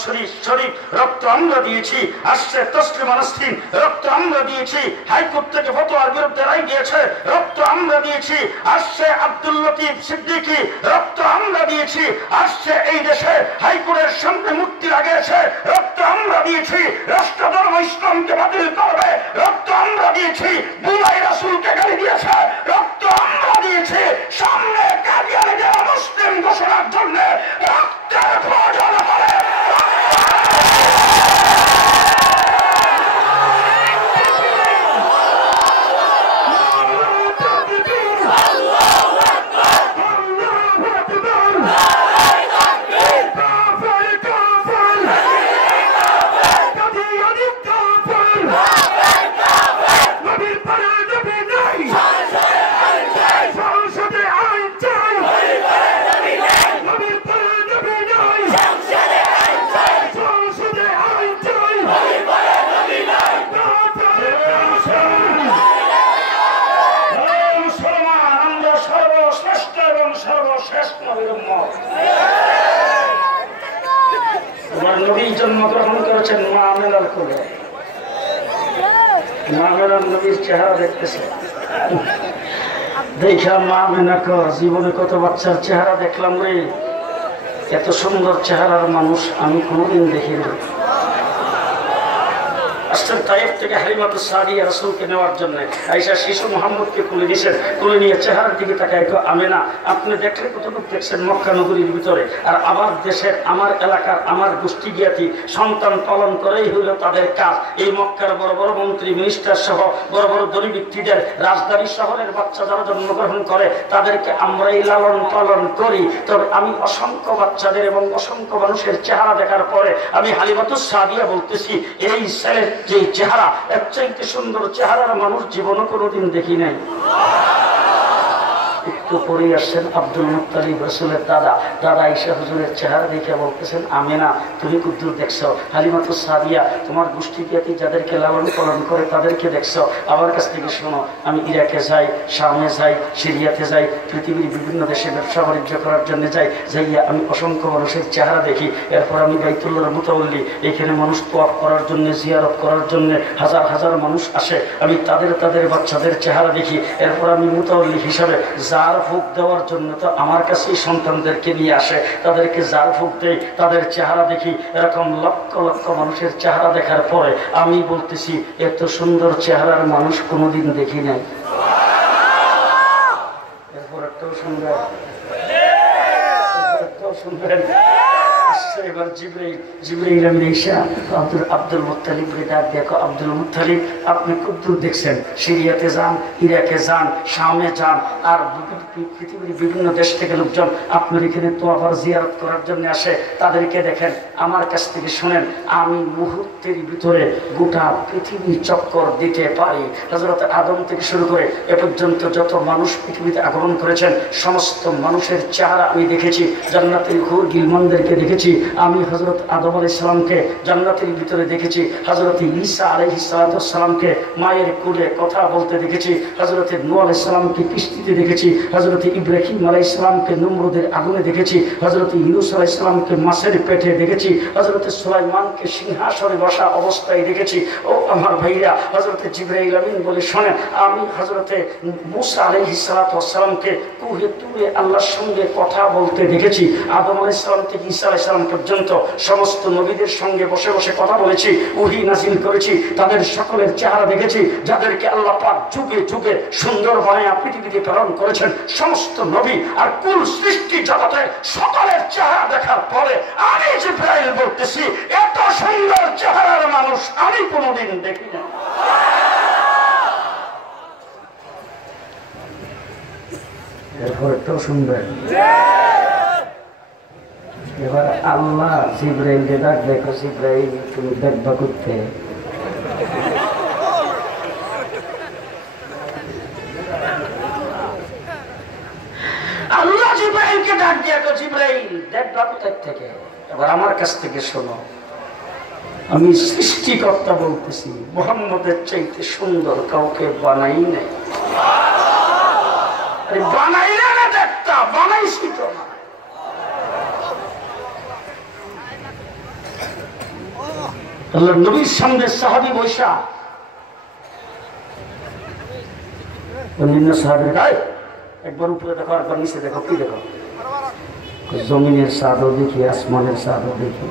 শরীফ রক্ত আমরা দিয়েছি। আসছে তসলিমা নাসরিন, রক্ত আমরা দিয়েছি। হাইকোর্ট থেকে ফতোয়ার বিরুদ্ধে রায় দিয়েছে, রক্ত আমরা দিয়েছি। আসছে আব্দুল লতিফ সিদ্দিকী, রক্ত আমরা দিয়েছি। আসছে এই দেশে হাইকোর্টের সামনে মূর্তি লাগিয়েছে, রক্ত আমরা দিয়েছি। রাষ্ট্র ধর্ম ইসলামকে বাতিল করবে, রক্ত আমরা দিয়েছি। বুলাই রাসূলকে গালি দিয়েছে, রক্ত আমরা দিয়েছি। সামনে কাদিয়ানি যারা মুসলিম ঘোষণার জন্য রক্তের প্রয়োজন হবে, শেষ নবীর উম্মত। তোমার নবী জন্মগ্রহণ করেছেন মা আমেনার কোলে। মা আমেনার নবীর চেহারা দেখতেছে, দেখা মা আমেনা কর জীবনে কত বাচ্চার চেহারা দেখলাম রে, এত সুন্দর চেহারার মানুষ আমি কোনোদিন দেখিনি। আসছেন তাইফ থেকে হালিমাতুস সাদিয়া রাসূলকে নেওয়ার জন্য। আয়েশা শিশু মুহাম্মদকে কোলে নিয়েছেন, কোলে নিয়ে চেহারার দিকে তাকায় কয় আমেনা আপনি দেখলে কতটুকু দেখছেন মক্কা নগরীর ভিতরে, আর আমার দেশের আমার এলাকার আমার গোষ্ঠী জ্ঞাতি সন্তান পালন করেই হইল তাদের কাজ। এই মক্কার বড় বড় মন্ত্রী মিনিস্টার সহ বড় বড় ধনী ব্যক্তিদের রাজধানী শহরের বাচ্চা যারা জন্মগ্রহণ করে তাদেরকে আমরাই লালন পালন করি। তবে আমি অসংখ্য বাচ্চাদের এবং অসংখ্য মানুষের চেহারা দেখার পরে আমি হালিমাতুস সাদিয়া বলতেছি এই ছেলের যে চেহারা, এর চাইতে সুন্দর চেহারার মানুষ জীবনও কোনোদিন দেখি নাই। একটু পরে আসছেন আব্দুল মুত্তালিব রাসূলের দাদা, দাদা আয়েশা হুজুরের চেহারা দেখে বলতেছেন আমেনা তুমি কুদ্দুর দেখছো, হালিমাতুস সাদিয়া তোমার গোষ্ঠী জ্ঞাতি যাদেরকে লালন পালন করে তাদেরকে দেখছো। আমার কাছ থেকে শোনো, আমি ইরাকে যাই, শামে যাই, সিরিয়াতে যাই, পৃথিবীর বিভিন্ন দেশে ব্যবসা বাণিজ্য করার জন্য যাই, যাইয়া আমি অসংখ্য মানুষের চেহারা দেখি। এরপর আমি বাইতুল্লাহর মুতাওয়াল্লি, এখানে মানুষ তোয়াফ করার জন্য জিয়ারত করার জন্য হাজার হাজার মানুষ আসে, আমি তাদের বাচ্চাদের চেহারা দেখি। এরপর আমি মুতাওয়াল্লি হিসাবে জার ফুক দেওয়ার জন্য তো আমার কাছেই সন্তানদেরকে নিয়ে আসে, তাদেরকে জার ফুক দেই, তাদের চেহারা দেখি। এরকম লক্ষ লক্ষ মানুষের চেহারা দেখার পরে আমি বলতেছি এত সুন্দর চেহারার মানুষ কোনোদিন দেখি নাই। এরপর একটাও সুন্দর, শুনবেন এবার জিবরাইল আমিন ঈসা আব্দুল মুত্তালিব ডাক দেখো আব্দুল মুত্তালিব আপনি খুব দূর দেখছেন, সিরিয়াতে যান, ইরাকে যান, শামে যান, আর পৃথিবীর বিভিন্ন দেশ থেকে লোকজন আপনার এখানে তোয়াফ জিয়ারত করার জন্য আসে, তাদেরকে দেখেন। আমার কাছ থেকে শোনেন, আমি মুহূর্তের ভিতরে গোটা পৃথিবী চক্কর দিতে পারি। হযরত আদম থেকে শুরু করে এ পর্যন্ত যত মানুষ পৃথিবীতে আগমন করেছেন সমস্ত মানুষের চেহারা আমি দেখেছি। জান্নাতের হুর গিলমানদেরকে দেখেছি আমি, হযরত আদম আলাইহিস সালামকে জান্নাতের ভিতরে দেখেছি, হযরত ঈসা আলাইহিস সালামকে মায়ের কোলে কথা বলতে দেখেছি, হযরত নূহ আলাইহিস সালামকে কিস্তিতে দেখেছি, হযরত ইব্রাহিম আলাইহিস সালামকে নমরুদের আগুনে দেখেছি, হযরত ইউনূস আলাইহিস সালামকে মাছের পেটে দেখেছি, হযরত সুলাইমানকে সিংহাসনে বসা অবস্থায় দেখেছি। ও আমার ভাইরা, হযরত জিবরাইল আমিন বলে শোনেন, আমি হযরত মূসা আলাইহিস সালামকে কুহে তুরে আল্লাহর সঙ্গে কথা বলতে দেখেছি। আদম আলাইহিস সালাম থেকে ঈসা আলাইহিস সালাম পর্যন্ত সমস্ত নবীদের সঙ্গে বসে বসে কথা বলেছি, ওহী নাযিল করেছি, তাদের সকলের চেহারা দেখেছি, যাদেরকে আল্লাহ পাক যুগে যুগে সুন্দর বানায়া পৃথিবীতে প্রেরণ করেছেন সমস্ত নবী আর কুল সৃষ্টি জগতে সকলের চেহারা দেখার পরে আমি জিবরাইল বলতেছি এত সুন্দর চেহারার মানুষ আমি কোনোদিন দেখি না। এরপর একটাও শুনবেন। এবার আল্লাহ জিবরাইলকে ডাক দেখো, জিবরাইল তুমি দেখবা করতে। আল্লাহ জিবরাইলকে ডাক দেখো, জিবরাইল দেখবা কোথায় থেকে। এবার আমার কাছ থেকে শোনো, আমি সৃষ্টিকর্তা বলতেছি মুহাম্মদের চাইতে সুন্দর কাউকে বানাই নাই। বানাইলে না দেখতা, বানাইছি তো না। আল্লাহর নবীর সামনে সাহাবী বৈশা, অন্যান্য সাহাবীর গায়ে একবার উপরে দেখো, একবার নিচে দেখো, কি দেখো? জমিনের সাদও দেখি, আসমানের সাদও দেখি।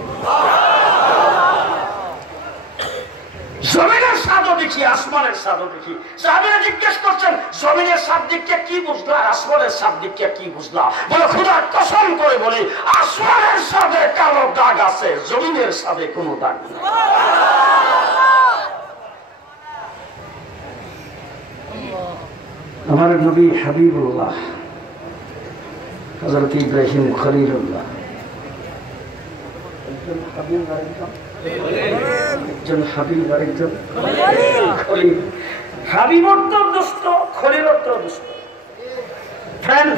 জমিনের সাদও দেখি, আসমানের সাদও দেখি। সাহাবীরা জিজ্ঞেস করছেন জমিনের সাদ দিকটা কি বুঝলা, আসমানের সাদ দিকটা কি বুঝলা? বলে খোদার কসম করে বলি আসমানের সাদে কালো দাগ আছে, জমিনের সাদে কোনো দাগ নেই। আমার নবী হাবিবুল্লাহ হযরত ইব্রাহিম খলিলুল্লাহ, একজন হাবিব আরেকজন খলিল। হাবিব অর্থ দুষ্ট, খলিল অর্থ দুষ্ট। ফ্রেন্ড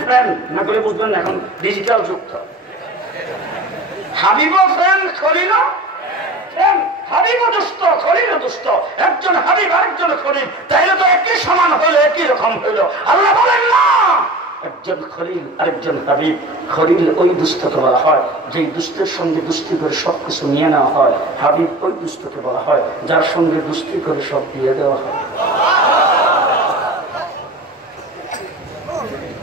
না করে বুঝবেন না, এখন ডিজিটাল যুক্ত। Habib friend, Khalil friend. হাবিব দুষ্ট, খলিল দুষ্ট। একজন হাবিব আরেকজন খলিল, তাইলে তো একই সমান হইলো, একই রকম হইলো। আল্লাহ বলেন না, একজন খলিল আরেকজন হাবিব। খলিল ওই দুস্থকে বলা হয় যেই দুস্থের সঙ্গে দুস্তি করে সবকিছু নিয়ে নেওয়া হয়। হাবিব ওই দুস্থকে বলা হয় যার সঙ্গে দুস্তি করে সব দিয়ে দেওয়া হয়।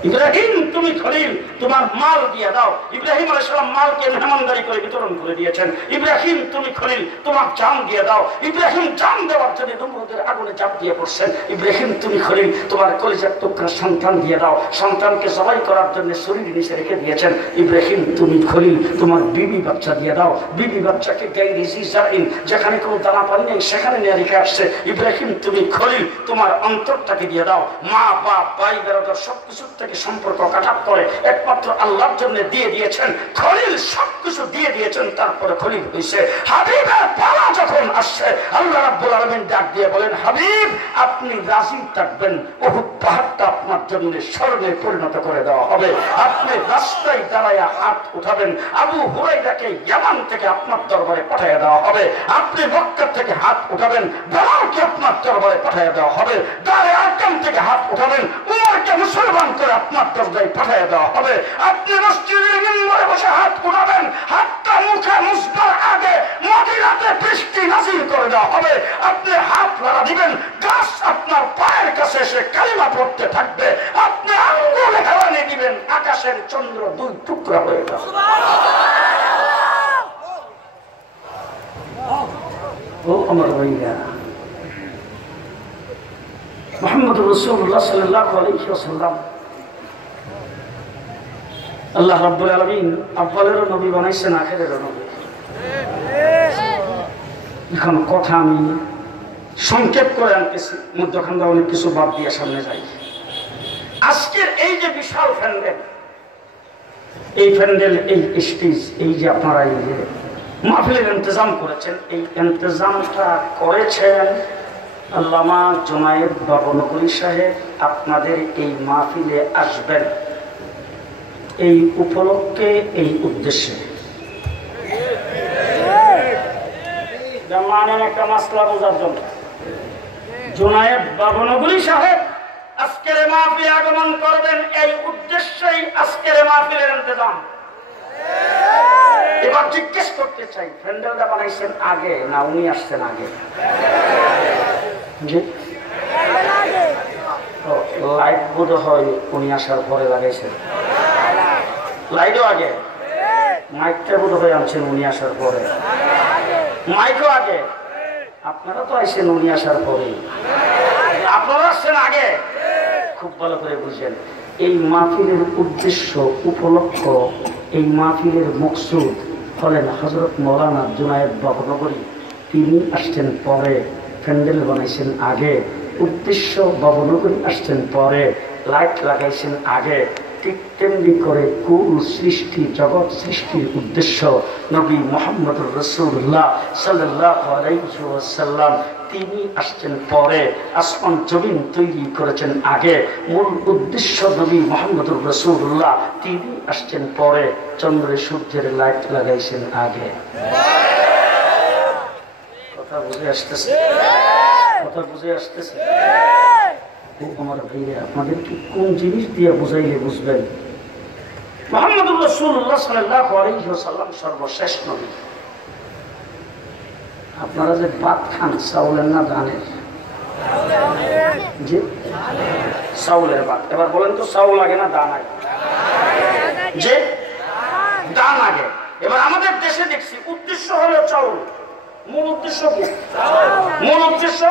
ইব্রাহিম তুমি খলিল, তোমার মাল দিয়ে দাও। ইব্রাহিম আলাইহিস সালাম মালকে মেহমানদারি করে বিতরণ করে দিয়েছেন। ইব্রাহিম তুমি খলিল, তোমার জান দিয়ে দাও। ইব্রাহিম জান দেওয়ার জন্য নমরুদের আগুনে চাপ দিয়ে পড়ছেন। ইব্রাহিম তুমি খলিল, তোমার কলিজার টুকরা সন্তান দিয়ে দাও। সন্তানকে জবাই করার জন্য শরীর নিচে রেখে দিয়েছেন। ইব্রাহিম তুমি খলিল, তোমার বিবি বাচ্চা দিয়ে দাও। বিবি বাচ্চাকে গায়রি জিজাইন, যেখানে কোনো দানা পানি নেই সেখানে নিয়ে রেখে আসছে। ইব্রাহিম তুমি খলিল, তোমার অন্তরটাকে দিয়ে দাও। মা বাপ ভাই বেরোদার সবকিছু থেকে সম্পর্ক কাটাপ করে একমাত্র আল্লাহর জন্য দিয়ে দিয়েছেন। খলিল সবকিছু দিয়ে দিয়েছেন, তারপরে খলিল হয়েছে। হাবিবের পালা যখন আসছে আল্লাহ রাব্বুল আলামিন ডাক দিয়ে বলেন, হাবিব আপনি রাজি থাকবেন, উহুদ পাহাড়টা আপনার জন্য স্বর্ণে পরিণত করে দেওয়া হবে। আপনি রাস্তায় দাঁড়ায়া হাত উঠাবেন, আবু হুরায়রাকে ইয়ামান থেকে আপনার দরবারে পাঠিয়ে দেওয়া হবে। আপনি মক্কা থেকে হাত উঠাবেন, বেলালকে আপনার দরবারে পাঠিয়ে দেওয়া হবে। দারে আরকাম থেকে হাত উঠাবেন, উমরকে মুসলমান করে আপনার দরজায় পাঠিয়ে দেওয়া হবে। আপনি মসজিদের মিম্বরে বসে হাত উঠাবেন, হাতটা মুখে মুছবার আগে মদিনাতে বৃষ্টি নাযিল করে দেওয়া হবে। আপনি হাত লাড়া দিবেন, গাছ আপনার পায়ের কাছে এসে কালিমা পড়তে থাকবে। আপনি আঙ্গুলে হেলানি দিবেন, আকাশের চন্দ্র দুই টুকরা হয়ে যাবে। ও আমার ভাইয়া, মুহাম্মদুর রাসূলুল্লাহ সাল্লাল্লাহু আলাইহি ওয়াসাল্লাম আল্লাহ রাব্বুল আলামিন আউয়ালেরও নবী বানাইছেন, আখিরেরও নবী। এখন কথা আমি সংক্ষেপ করে আনতেছি, মধ্যখান দিয়ে অনেক কিছু বাদ দিয়ে সামনে যাই। আজকের এই যে বিশাল প্যান্ডেল, এই প্যান্ডেল, এই স্টেজ, এই যে আপনারা এই যে মাহফিলের ইন্তজাম করেছেন, এই ইন্তজামটা করেছেন আল্লামা জুনায়েদ বাবনগরী সাহেব। আপনাদের এই মাহফিলে আসবেন এই উপলক্ষে, এই উদ্দেশ্যে। মানে একটা মাসলা বোঝার জন্য জুনায়েদ বাবনগরী সাহেব আজকের মাহফিলে আগমন করবেন, এই উদ্দেশ্যেই আজকের মাহফিলের ইন্তজাম। এবার জিজ্ঞেস করতে চাই, প্যান্ডেলটা বানাইছেন আগে না উনি আসছেন আগে? লাইট বোধ হয় উনি আসার পরে লাগাইছেন। লাইটও আগে, মাইকটা বোধ হয় আনছেন উনি আসার পরে, মাইকও আগে। আপনারা তো আসছেন উনি আসার পরে, আপনারা আসছেন আগে। খুব ভালো করে বুঝেন, এই মাহফিলের উদ্দেশ্য, উপলক্ষ, এই মাহফিলের মকসুদ হলেন হযরত মাওলানা জুনায়েদ বাবনগরী। তিনি আসছেন পরে, প্যান্ডেল বানাইছেন আগে। উদ্দেশ্য বাবনগরী আসছেন পরে, লাইট লাগাইছেন আগে। ঠিক তেমনি করে কুল সৃষ্টি, জগৎ সৃষ্টির উদ্দেশ্য নবী মুহাম্মদুর রাসূলুল্লাহ সাল্লাল্লাহু আলাইহি ওয়াসাল্লাম, তিনি আসছেন পরে। আসমান জমিন তৈরি করেছেন আগে, মূল উদ্দেশ্য নবী মুহাম্মদুর রাসূলুল্লাহ, তিনি আসছেন পরে। চন্দ্রে সূর্যের লাইট লাগাইছেন আগে। কথা বুঝে আসতেছে? কথা বুঝে আসতেছে? আমার ভাইরা, আপনাদেরকে কোন জিনিস দিয়ে বুঝাইলে বুঝবেন? মুহাম্মদুর রাসূলুল্লাহ সাল্লাল্লাহু আলাইহি ওয়াসাল্লাম সর্বশেষ নবী। আপনারা যে ভাত খান চাউলের না ধানের? জি, চাউলের ভাত। এবার বলেন তো চাউল আগে না ধান আগে? যে ধান আগে। এবার আমাদের দেশে দেখছি উদ্দেশ্য হলো চাউল, মূল উদ্দেশ্য কি? মূল উদ্দেশ্য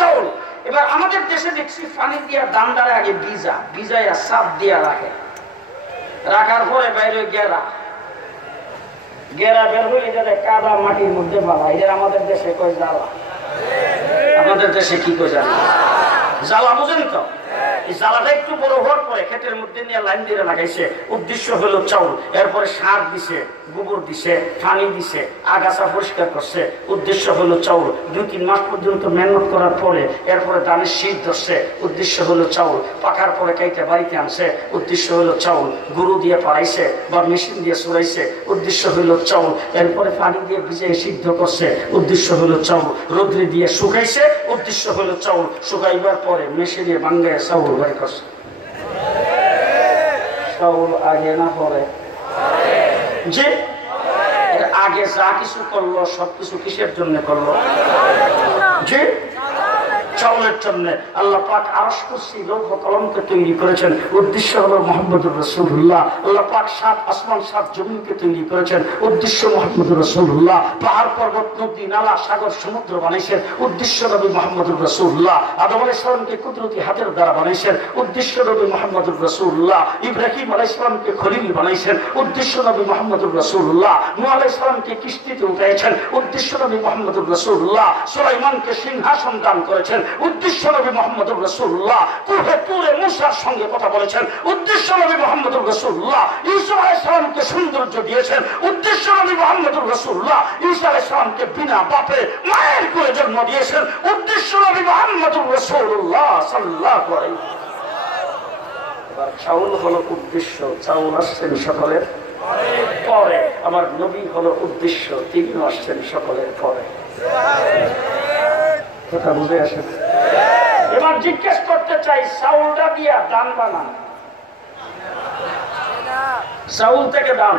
চাউল। এবার আমাদের দেশে দেখছি পানি দিয়া দান্ডারে আগে ভিজাইয়া চাপ দিয়া রাখে, রাখার পরে বাইরে গেরা বের হইলে যাতে কাদা মাটির মধ্যে পালা। এটা আমাদের দেশে কয় জ্বালা। আমাদের দেশে কি কয় জানা? জ্বালা। বুঝেন তো? এই জ্বালাটা একটু বড় হওয়ার পরে ক্ষেতের মধ্যে নিয়ে লাইন দিয়ে লাগাইছে। উদ্দেশ্য হলো চাউল। এরপরে সার দিছে, গোবর দিছে, পানি দিছে, আগাছা পরিষ্কার করছে। উদ্দেশ্য হলো চাউল। 2-3 মাস পর্যন্ত মেহনত করার পরে এরপরে ধানের শীষ ধরছে। উদ্দেশ্য হলো চাউল। পাকার পরে কাইটা বাড়িতে আনছে। উদ্দেশ্য হলো চাউল। গরু দিয়ে পাড়াইছে বা মেশিন দিয়ে চড়াইছে। উদ্দেশ্য হলো চাউল। এরপরে পানি দিয়ে ভিজিয়ে সিদ্ধ করছে। উদ্দেশ্য হলো চাউল। রোদ্রে দিয়ে শুকাইছে। উদ্দেশ্য হলো চাউল। শুকাইবার পরে মেশিনে ভাঙ্গায় চাউল বের করছে। চাউল আগে না পরে? যে আগে যা কিছু করলো সবকিছু কিসের জন্য করলো? যে চাউলের জন্য। আল্লাহ পাক আরশ কুরসি লৌহ কলমকে তৈরি করেছেন, উদ্দেশ্য হলো মুহাম্মদুর রাসূলুল্লাহ। আল্লাহ পাক 7 আসমান 7 জমিনকে তৈরি করেছেন, উদ্দেশ্য মুহাম্মদুর রাসূলুল্লাহ। পাহাড় পর্বত নদী নালা সাগর সমুদ্র বানাইছেন, উদ্দেশ্য নবী মুহাম্মদুর রাসূলুল্লাহ। আদম আলাইহিস সালামকে কুদরতি হাতের দ্বারা বানাইছেন, উদ্দেশ্য নবী মুহাম্মদুর রাসূলুল্লাহ। ইব্রাহিম আলাইহিস সালামকে খলিল বানাইছেন, উদ্দেশ্য নবী মুহাম্মদুর রাসূলুল্লাহ। নূহ আলাইহিস সালামকে কিস্তিতে উঠাইছেন, উদ্দেশ্য নবী মুহাম্মদুর রাসূলুল্লাহ। সুলাইমানকে সিংহাসন দান করেছেন, উদ্দেশ্য নবী মুহাম্মদুর রাসূলুল্লাহ। কুহে তুরে মূসার সঙ্গে কথা বলেছেন, উদ্দেশ্য নবী মুহাম্মদুর রাসূলুল্লাহ। ঈসা আলাইহিস সালামকে সৌন্দর্য দিয়েছেন, উদ্দেশ্য নবী মুহাম্মদুর রাসূলুল্লাহ। ঈসা আলাইহিস সালামকে বিনা বাপে মায়ের কোলে জন্ম দিয়েছেন, উদ্দেশ্য নবী মুহাম্মদুর রাসূলুল্লাহ সাল্লাল্লাহু আলাইহি। এবার চাউল হলো উদ্দেশ্য, চাউল আসছেন সকলের পরে। আমার নবী হলো উদ্দেশ্য, তিনি আসছেন সকলের পরে। কথা বুঝে আসেন? এবার জিজ্ঞেস করতে চাই, চাউলটা দিয়া দান বানান, চাউল থেকে দান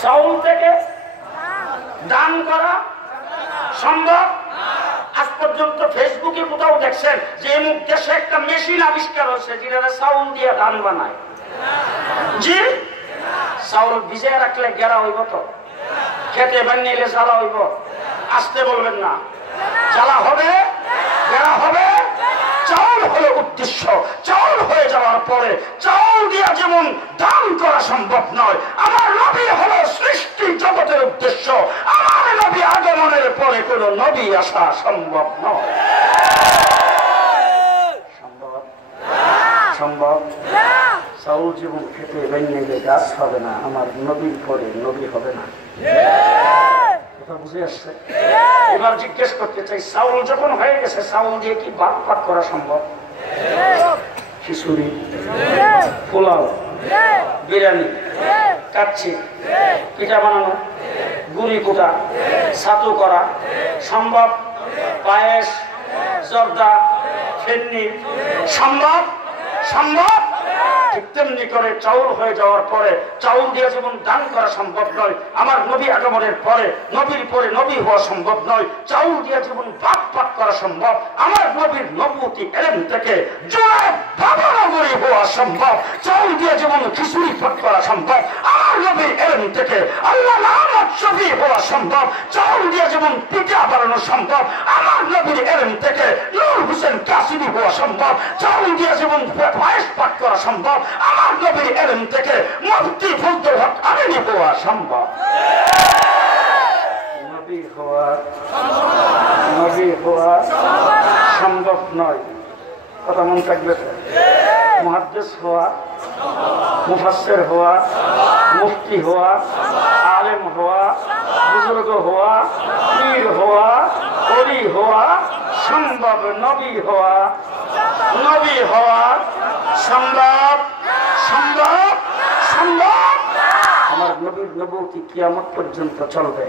চাউল থেকে দান করা সম্ভব? আজ পর্যন্ত ফেসবুকে কোথাও দেখছেন যে এমুক দেশে একটা মেশিন আবিষ্কার হচ্ছে যেটা চাউল দিয়ে ধান বানায়? জি, চাউল ভিজে রাখলে গেরা হইব, তো খেতে বানিয়ে জ্বালা হইব? আসতে বলবেন না, জ্বালা হবে, গেরা হবে। চাউল হলো উদ্দেশ্য, চাউল হয়ে যাওয়ার পরে চাউল দিয়া যেমন দান করা সম্ভব নয়, আমার নবী হলো সৃষ্টি জগতের উদ্দেশ্য। আমার নবী আগমনের পরে কোন নবী আসা সম্ভব নয়। সম্ভব? সম্ভব? চাউল যেমন খেতে বানিয়ে গাছ হবে না, আমার নবীর পরে নবী হবে না। কথা বুঝে আসছে? এবার জিজ্ঞেস করতে চাই, চাউল যখন হয়ে গেছে, চাউল দিয়ে কি ভাত পাক করা সম্ভব? খিচুড়ি, পোলাও, বিরিয়ানি, কাচ্চি, পিঠা বানানো, গুড়ি কুটা, ছাতু করা সম্ভব? পায়েস, জর্দা, ফিরনি সম্ভব? সম্ভব? ঠিক তেমনি করে চাউল হয়ে যাওয়ার পরে চাউল দিয়ে যেমন দান করা সম্ভব নয়, আমার নবী আগমনের পরে নবীর পরে নবী হওয়া সম্ভব নয়। চাউল দিয়ে যেমন ভাত পাক করা সম্ভব, আমার নবীর নবুতি এলেম থেকে জোরে ভাবনগরী হওয়া সম্ভব। চাউল দিয়ে যেমন খিচুড়ি পাক করা সম্ভব, আমার নবীর এলেম থেকে আল্লাহ নামত শফি হওয়া সম্ভব। চাউল দিয়ে যেমন পিঠা বানানো সম্ভব, আমার নবীর এলেম থেকে নূর হোসেন কাসিমি হওয়া সম্ভব। চাউল দিয়ে যেমন পায়েস পাক করা সম্ভব, আমার নবীর এলেম থেকে মুফতি ফজলুল হক আমিনী হওয়া সম্ভব। নবী হওয়া সম্ভব নয়। কথা মন থাকবে? মুহাদ্দিস হওয়া, মুফাসসির হওয়া, মুফতি হওয়া, আলেম হওয়া, বুজুর্গ হওয়া, পীর হওয়া, ওলি হওয়া সম্ভব। নবী হওয়া সম্ভব? সম্ভব? সম্ভব? আমার নবীর নবুতি কিয়ামত পর্যন্ত চলবে।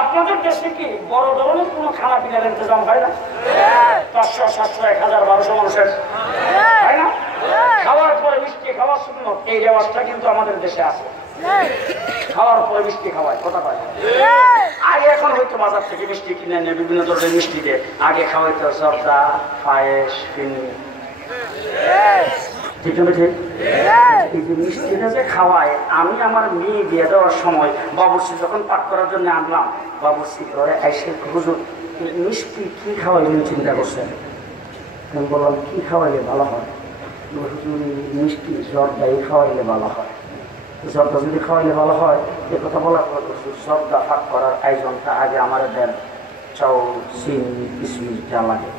আপনাদের দেশে কি বড় ধরনের কোন খানা পিনার ইন্তজাম হয় না? 500, 700, 1000, 1200 মানুষের হয় না? খাওয়ার পরে মিষ্টি খাওয়ার সুন্নত, এই রেওয়াজটা কিন্তু আমাদের দেশে আছে। খাওয়ার পরে মিষ্টি খাওয়ায়, কথা পায়। আগে এখন হয়তো বাজার থেকে মিষ্টি কিনে এনে বিভিন্ন ধরনের মিষ্টি দিয়ে আগে খাওয়াইতো জর্দা, পায়েস, ফিরনি। ঠিক না? ঠিক। এই যে মিষ্টিটা যে খাওয়ায়, আমি আমার মেয়ে দিয়ে দেওয়ার সময় বাবুর্চি যখন পাক করার জন্য আনলাম, বাবুর্চি ঘরে এসে হুজুর মিষ্টি কি খাওয়াইলেন চিন্তা করছেন। আমি বললাম কি খাওয়াইলে ভালো হয়? হুজুর মিষ্টি জর্দাই খাওয়াইলে ভালো হয়। জর্দা যদি খাওয়াইলে ভালো হয়, এ কথা বলার পর জর্দা পাক করার আয়োজনটা আগে আমার দেন, চাউল, চিনি, কিশমিশ যা লাগে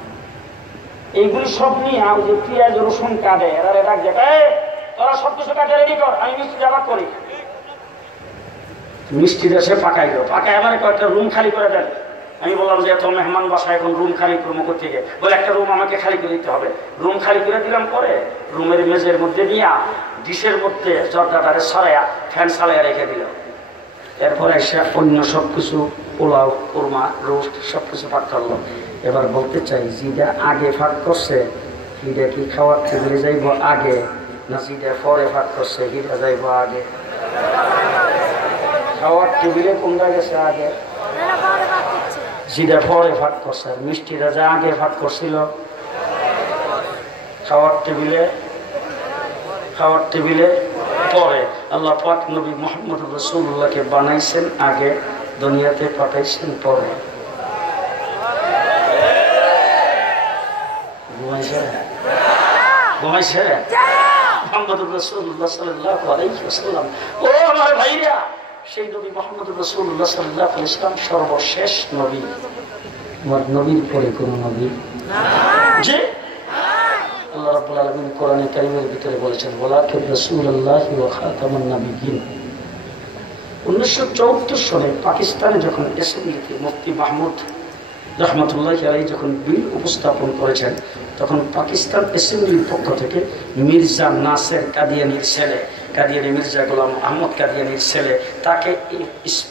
এইগুলি সব নিয়ে ওই যে পেঁয়াজ রসুন কাটে, এরা ডাক দেয়, তোরা সব কিছু কাটে রেডি কর, আমি মিষ্টি যাবা করি। মিষ্টি দেশে পাকাইলো, পাকায় আমার কয়েকটা রুম খালি করে দেন। আমি বললাম যে এত মেহমান বাসায় এখন রুম খালি করবো থেকে, বলে একটা রুম আমাকে খালি করে দিতে হবে। রুম খালি করে দিলাম, পরে রুমের মেজের মধ্যে নিয়ে ডিশের মধ্যে জর্দাটারে সরাইয়া ফ্যান চালাইয়া রেখে দিল। এরপরে এসে অন্য সব কিছু পোলাও, কোরমা, রোস্ট সব কিছু পাক করলো। এবার বলতে চাই, যেটা আগে ফাঁক করছে এটা কি খাওয়ার টেবিলে যাইব আগে না যেটা পরে ভাগ করছে সেটা যাইব আগে? খাওয়ার টেবিলে কোনটা গেছে আগে? যেটা পরে ভাগ করছে। আর মিষ্টিটা যা আগে ভাগ করছিল খাওয়ার টেবিলে পরে। আল্লাহ পাক নবী মুহাম্মদ রাসূলুল্লাহকে বানাইছেন আগে, দুনিয়াতে পাঠাইছেন পরে। ঘুমাইছে মুহাম্মদুর রাসূলুল্লাহ সাল্লাল্লাহু আলাইহি ওয়াসাল্লাম। ও আমার ভাইরা, সেই নবী মুহাম্মদুর রাসূলুল্লাহ সাল্লাল্লাহু আলাইহি ওয়াসাল্লাম সর্বশেষ নবী। আমার নবীর পরে কোন নবী যে আল্লাহ রাব্বুল আলামিন কোরআনে কারীমের ভিতরে বলেছেন ওয়ালাকিন রাসূলুল্লাহি ওয়া খাতামুন নবিয়্যিন। 1974 সালে পাকিস্তানে যখন অ্যাসেম্বলিতে মুফতি মাহমুদ রহমতুল্লাহ আলাইহি যখন বিল উপস্থাপন করেছেন, তখন পাকিস্তান অ্যাসেম্বলির পক্ষ থেকে মির্জা নাসের কাদিয়ানির ছেলে, কাদিয়ানি মির্জা গোলাম আহমদ কাদিয়ানির ছেলে, তাকে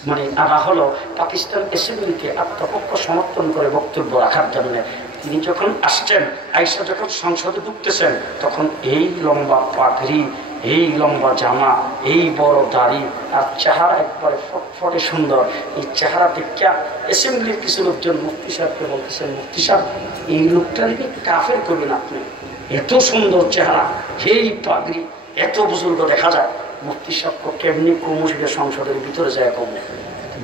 মানে আনা হলো পাকিস্তান অ্যাসেম্বলিতে আত্মপক্ষ সমর্থন করে বক্তব্য রাখার জন্য। তিনি যখন আসছেন, আয়েশা যখন সংসদে ঢুকতেছেন, তখন এই লম্বা পাগড়ি, এই লম্বা জামা, এই বড় দাড়ি আর চেহারা একবারে ফটফটে সুন্দর। এই চেহারা দেখে অ্যাসেম্বলির কিছু লোকজন মুফতি সাহেবকে বলতেছেন, মুফতি সাহেব এই লোকটাকে কাফের করবেন আপনি, এত সুন্দর চেহারা, এই পাগড়ি, এত বুজুর্গ দেখা যায়। মুফতি সাহেবকে কেমনি কমসিদের সংসদের ভিতরে যায় কমে।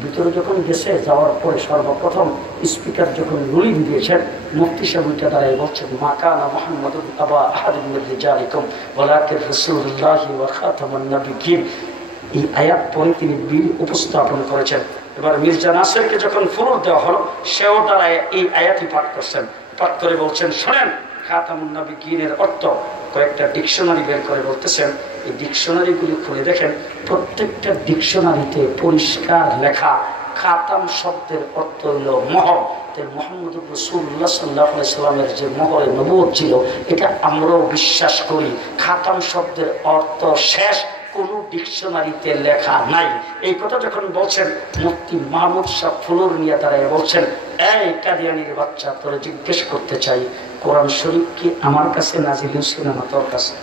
ভিতরে যখন গেছে, যাওয়ার পরে সর্বপ্রথম স্পিকার যখন রুলিং দিয়েছেন, মুফতি সাহেব উঠে দাঁড়ায় বলছেন মাকানা মুহাম্মাদুন আবা আহাদিন মিন রিজালিকুম ওয়ালাকিন রাসূলুল্লাহি ওয়া খাতামুন নবিয়্যিন। এই আয়াত পরে তিনি বিল উপস্থাপন করেছেন। এবার মির্জা নাসেরকে যখন ফুরুর দেওয়া হলো, সেও দাঁড়ায় এই আয়াতই পাঠ করছেন। পাঠ করে বলছেন, শোনেন খাতামুন নবিয়্যিনের অর্থ। কয়েকটা ডিকশনারি বের করে বলতেছেন, এই ডিকশনারিগুলি খুলে দেখেন, প্রত্যেকটা ডিকশনারিতে পরিষ্কার লেখা খাতাম শব্দের অর্থ হইল মোহর। মুহাম্মদুর রাসূলুল্লাহ সাল্লাল্লাহু আলাইহি সাল্লামের যে মোহরে নবুয়ত ছিল, এটা আমরাও বিশ্বাস করি। খাতাম শব্দের অর্থ শেষ, কোনো ডিকশনারিতে লেখা নাই। এই কথা যখন বলছেন, মুফতি মাহমুদ সাহেব ফুলুর নিয়ে দাঁড়ায় বলছেন, এই কাদিয়ানির বাচ্চা, তোরে জিজ্ঞেস করতে চাই, কোরআন শরীফ কি আমার কাছে নাজিল হয়েছে না তোর কাছে?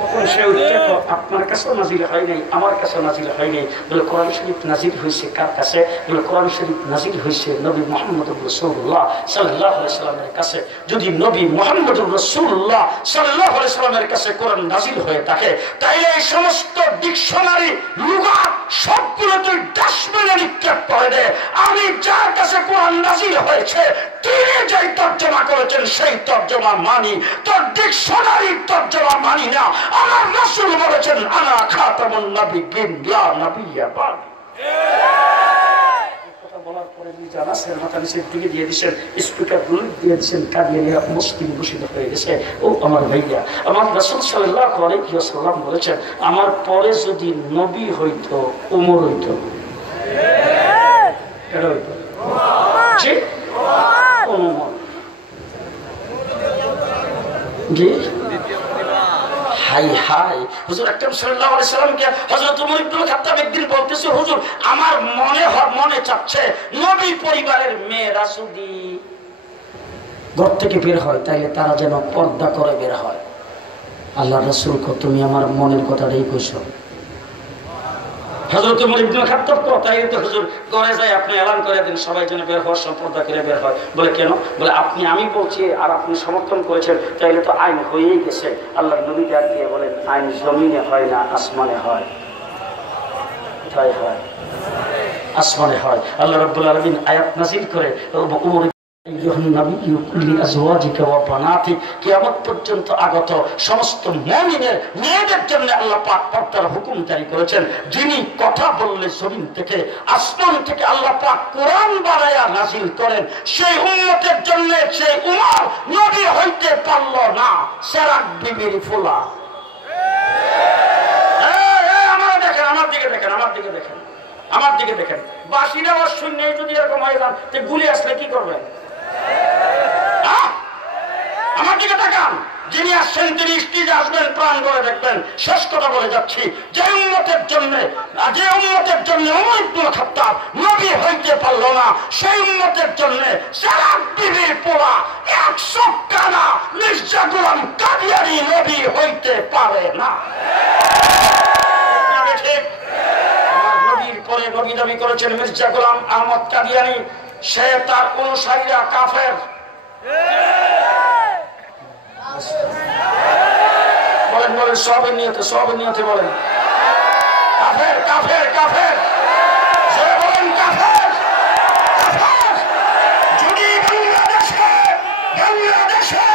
তখন সে উত্তর, আপনার কাছেও নাজিল হয় নাই, আমার কাছেও নাজিল হয় নাই। বলে কোরআন শরীফ নাজিল হয়েছে কার কাছে? বলে কোরআন শরীফ নাজিল হয়েছে নবী মুহাম্মদুর রাসূলুল্লাহ সাল্লাল্লাহু আলাইহি সাল্লামের কাছে। যদি নবী মুহাম্মদুর রাসূলুল্লাহ সাল্লাল্লাহু আলাইহি সাল্লামের কাছে কোরআন নাজিল হয়ে থাকে, তাইলে এই সমস্ত ডিকশনারি লুগাত সবগুলো তুই ডাস্টবিনে নিক্ষেপ করে দে। আমি যার কাছে কোরআন নাজিল হয়েছে তিনি যেই তর্জমা করেছেন সেই তর্জমা মানি, তোর ডিকশনারির তর্জমা মানি না। আমার রাসূল বলেছেন আনা খাতামুন নবিয়্যিন লা নবিয়্যা বাদি। কথা বলার পরে মির্জা নাসের মাথা নিচে দিকে দিয়ে দিয়েছেন, স্পিকার রুল দিয়ে দিয়েছেন, কাদিয়ানিরা মুসলিম ঘোষিত হয়ে গেছে। ও আমার ভাইয়া, আমার রাসূল সাল্লাল্লাহু আলাইহি ওয়াসাল্লাম বলেছেন, আমার পরে যদি নবী হইতো ওমর হইতো। কেন হইতো? জি ওমর। জি হাই হাই, হুজুর আকরাম সাল্লাল্লাহু আলাইহি সাল্লামকে হযরত ওমর ইবনে খাত্তাব একদিন বলতেছে, হুজুর আমার মনে চাচ্ছে নবী পরিবারের মেয়েরা যদি ঘর থেকে বের হয় তাইলে তারা যেন পর্দা করে বের হয়। আল্লাহ রাসূল কো তুমি আমার মনের কথাটাই কইছো। হযরত ওমর ইবনে খাত্তাব তো তাই তো হুজুর ঘরে যায় আপনি এলান করে দেন সবাই যেন বের হওয়ার সম্পর্দা করে বের হয়। বলে কেন? বলে আমি বলছি আর আপনি সমর্থন করেছেন, তাইলে তো আইন হয়েই গেছে। আল্লাহর নবী ডাক দিয়ে বলেন, আইন জমিনে হয় না আসমানে হয়। কোথায় হয়? আসমানে হয়। আল্লাহ রাব্বুল আলামিন আয়াত নাযিল করে ওমর কিয়ামত পর্যন্ত আগত সমস্ত মুমিনের মেয়েদের জন্য আল্লাহ পাক পর্দার হুকুম জারি করেছেন। যিনি কথা বললে জমিন থেকে আসমান থেকে আল্লাহ পাক কোরআন বানায়া নাযিল করেন, সেই উম্মতের জন্য সেই উমর নবী হইতে পারল না। সেরাক বিবির ফুলা। আমার দিকে দেখেন, বাসিরা শূন্য যদি এরকম হয়ে যান, গুলি আসলে কি করবেন? আমার দিকে তাকান, যিনি আসছেন তিনি স্টেজে আসবেন, প্রাণ করে দেখবেন। শেষ কথা বলে যাচ্ছি, যে উম্মতের জন্য ওমর ইবনে খাত্তাব নবী হইতে পারল না, সেই উম্মতের জন্য সারাত বিবির পোলা 100 কানা মির্জা গোলাম কাদিয়ানী নবী হইতে পারে না। ঠিক আমার নবীর পরে নবী দাবি করেছেন মির্জা গোলাম আহমদ কাদিয়ানী, সে তার অনুসারীরা কাফের। বলেন বলেন, সবের নিয়তে বলেন কাফের কাফের কাফের, জোরে বলেন কাফের কাফের। যদি বাংলাদেশে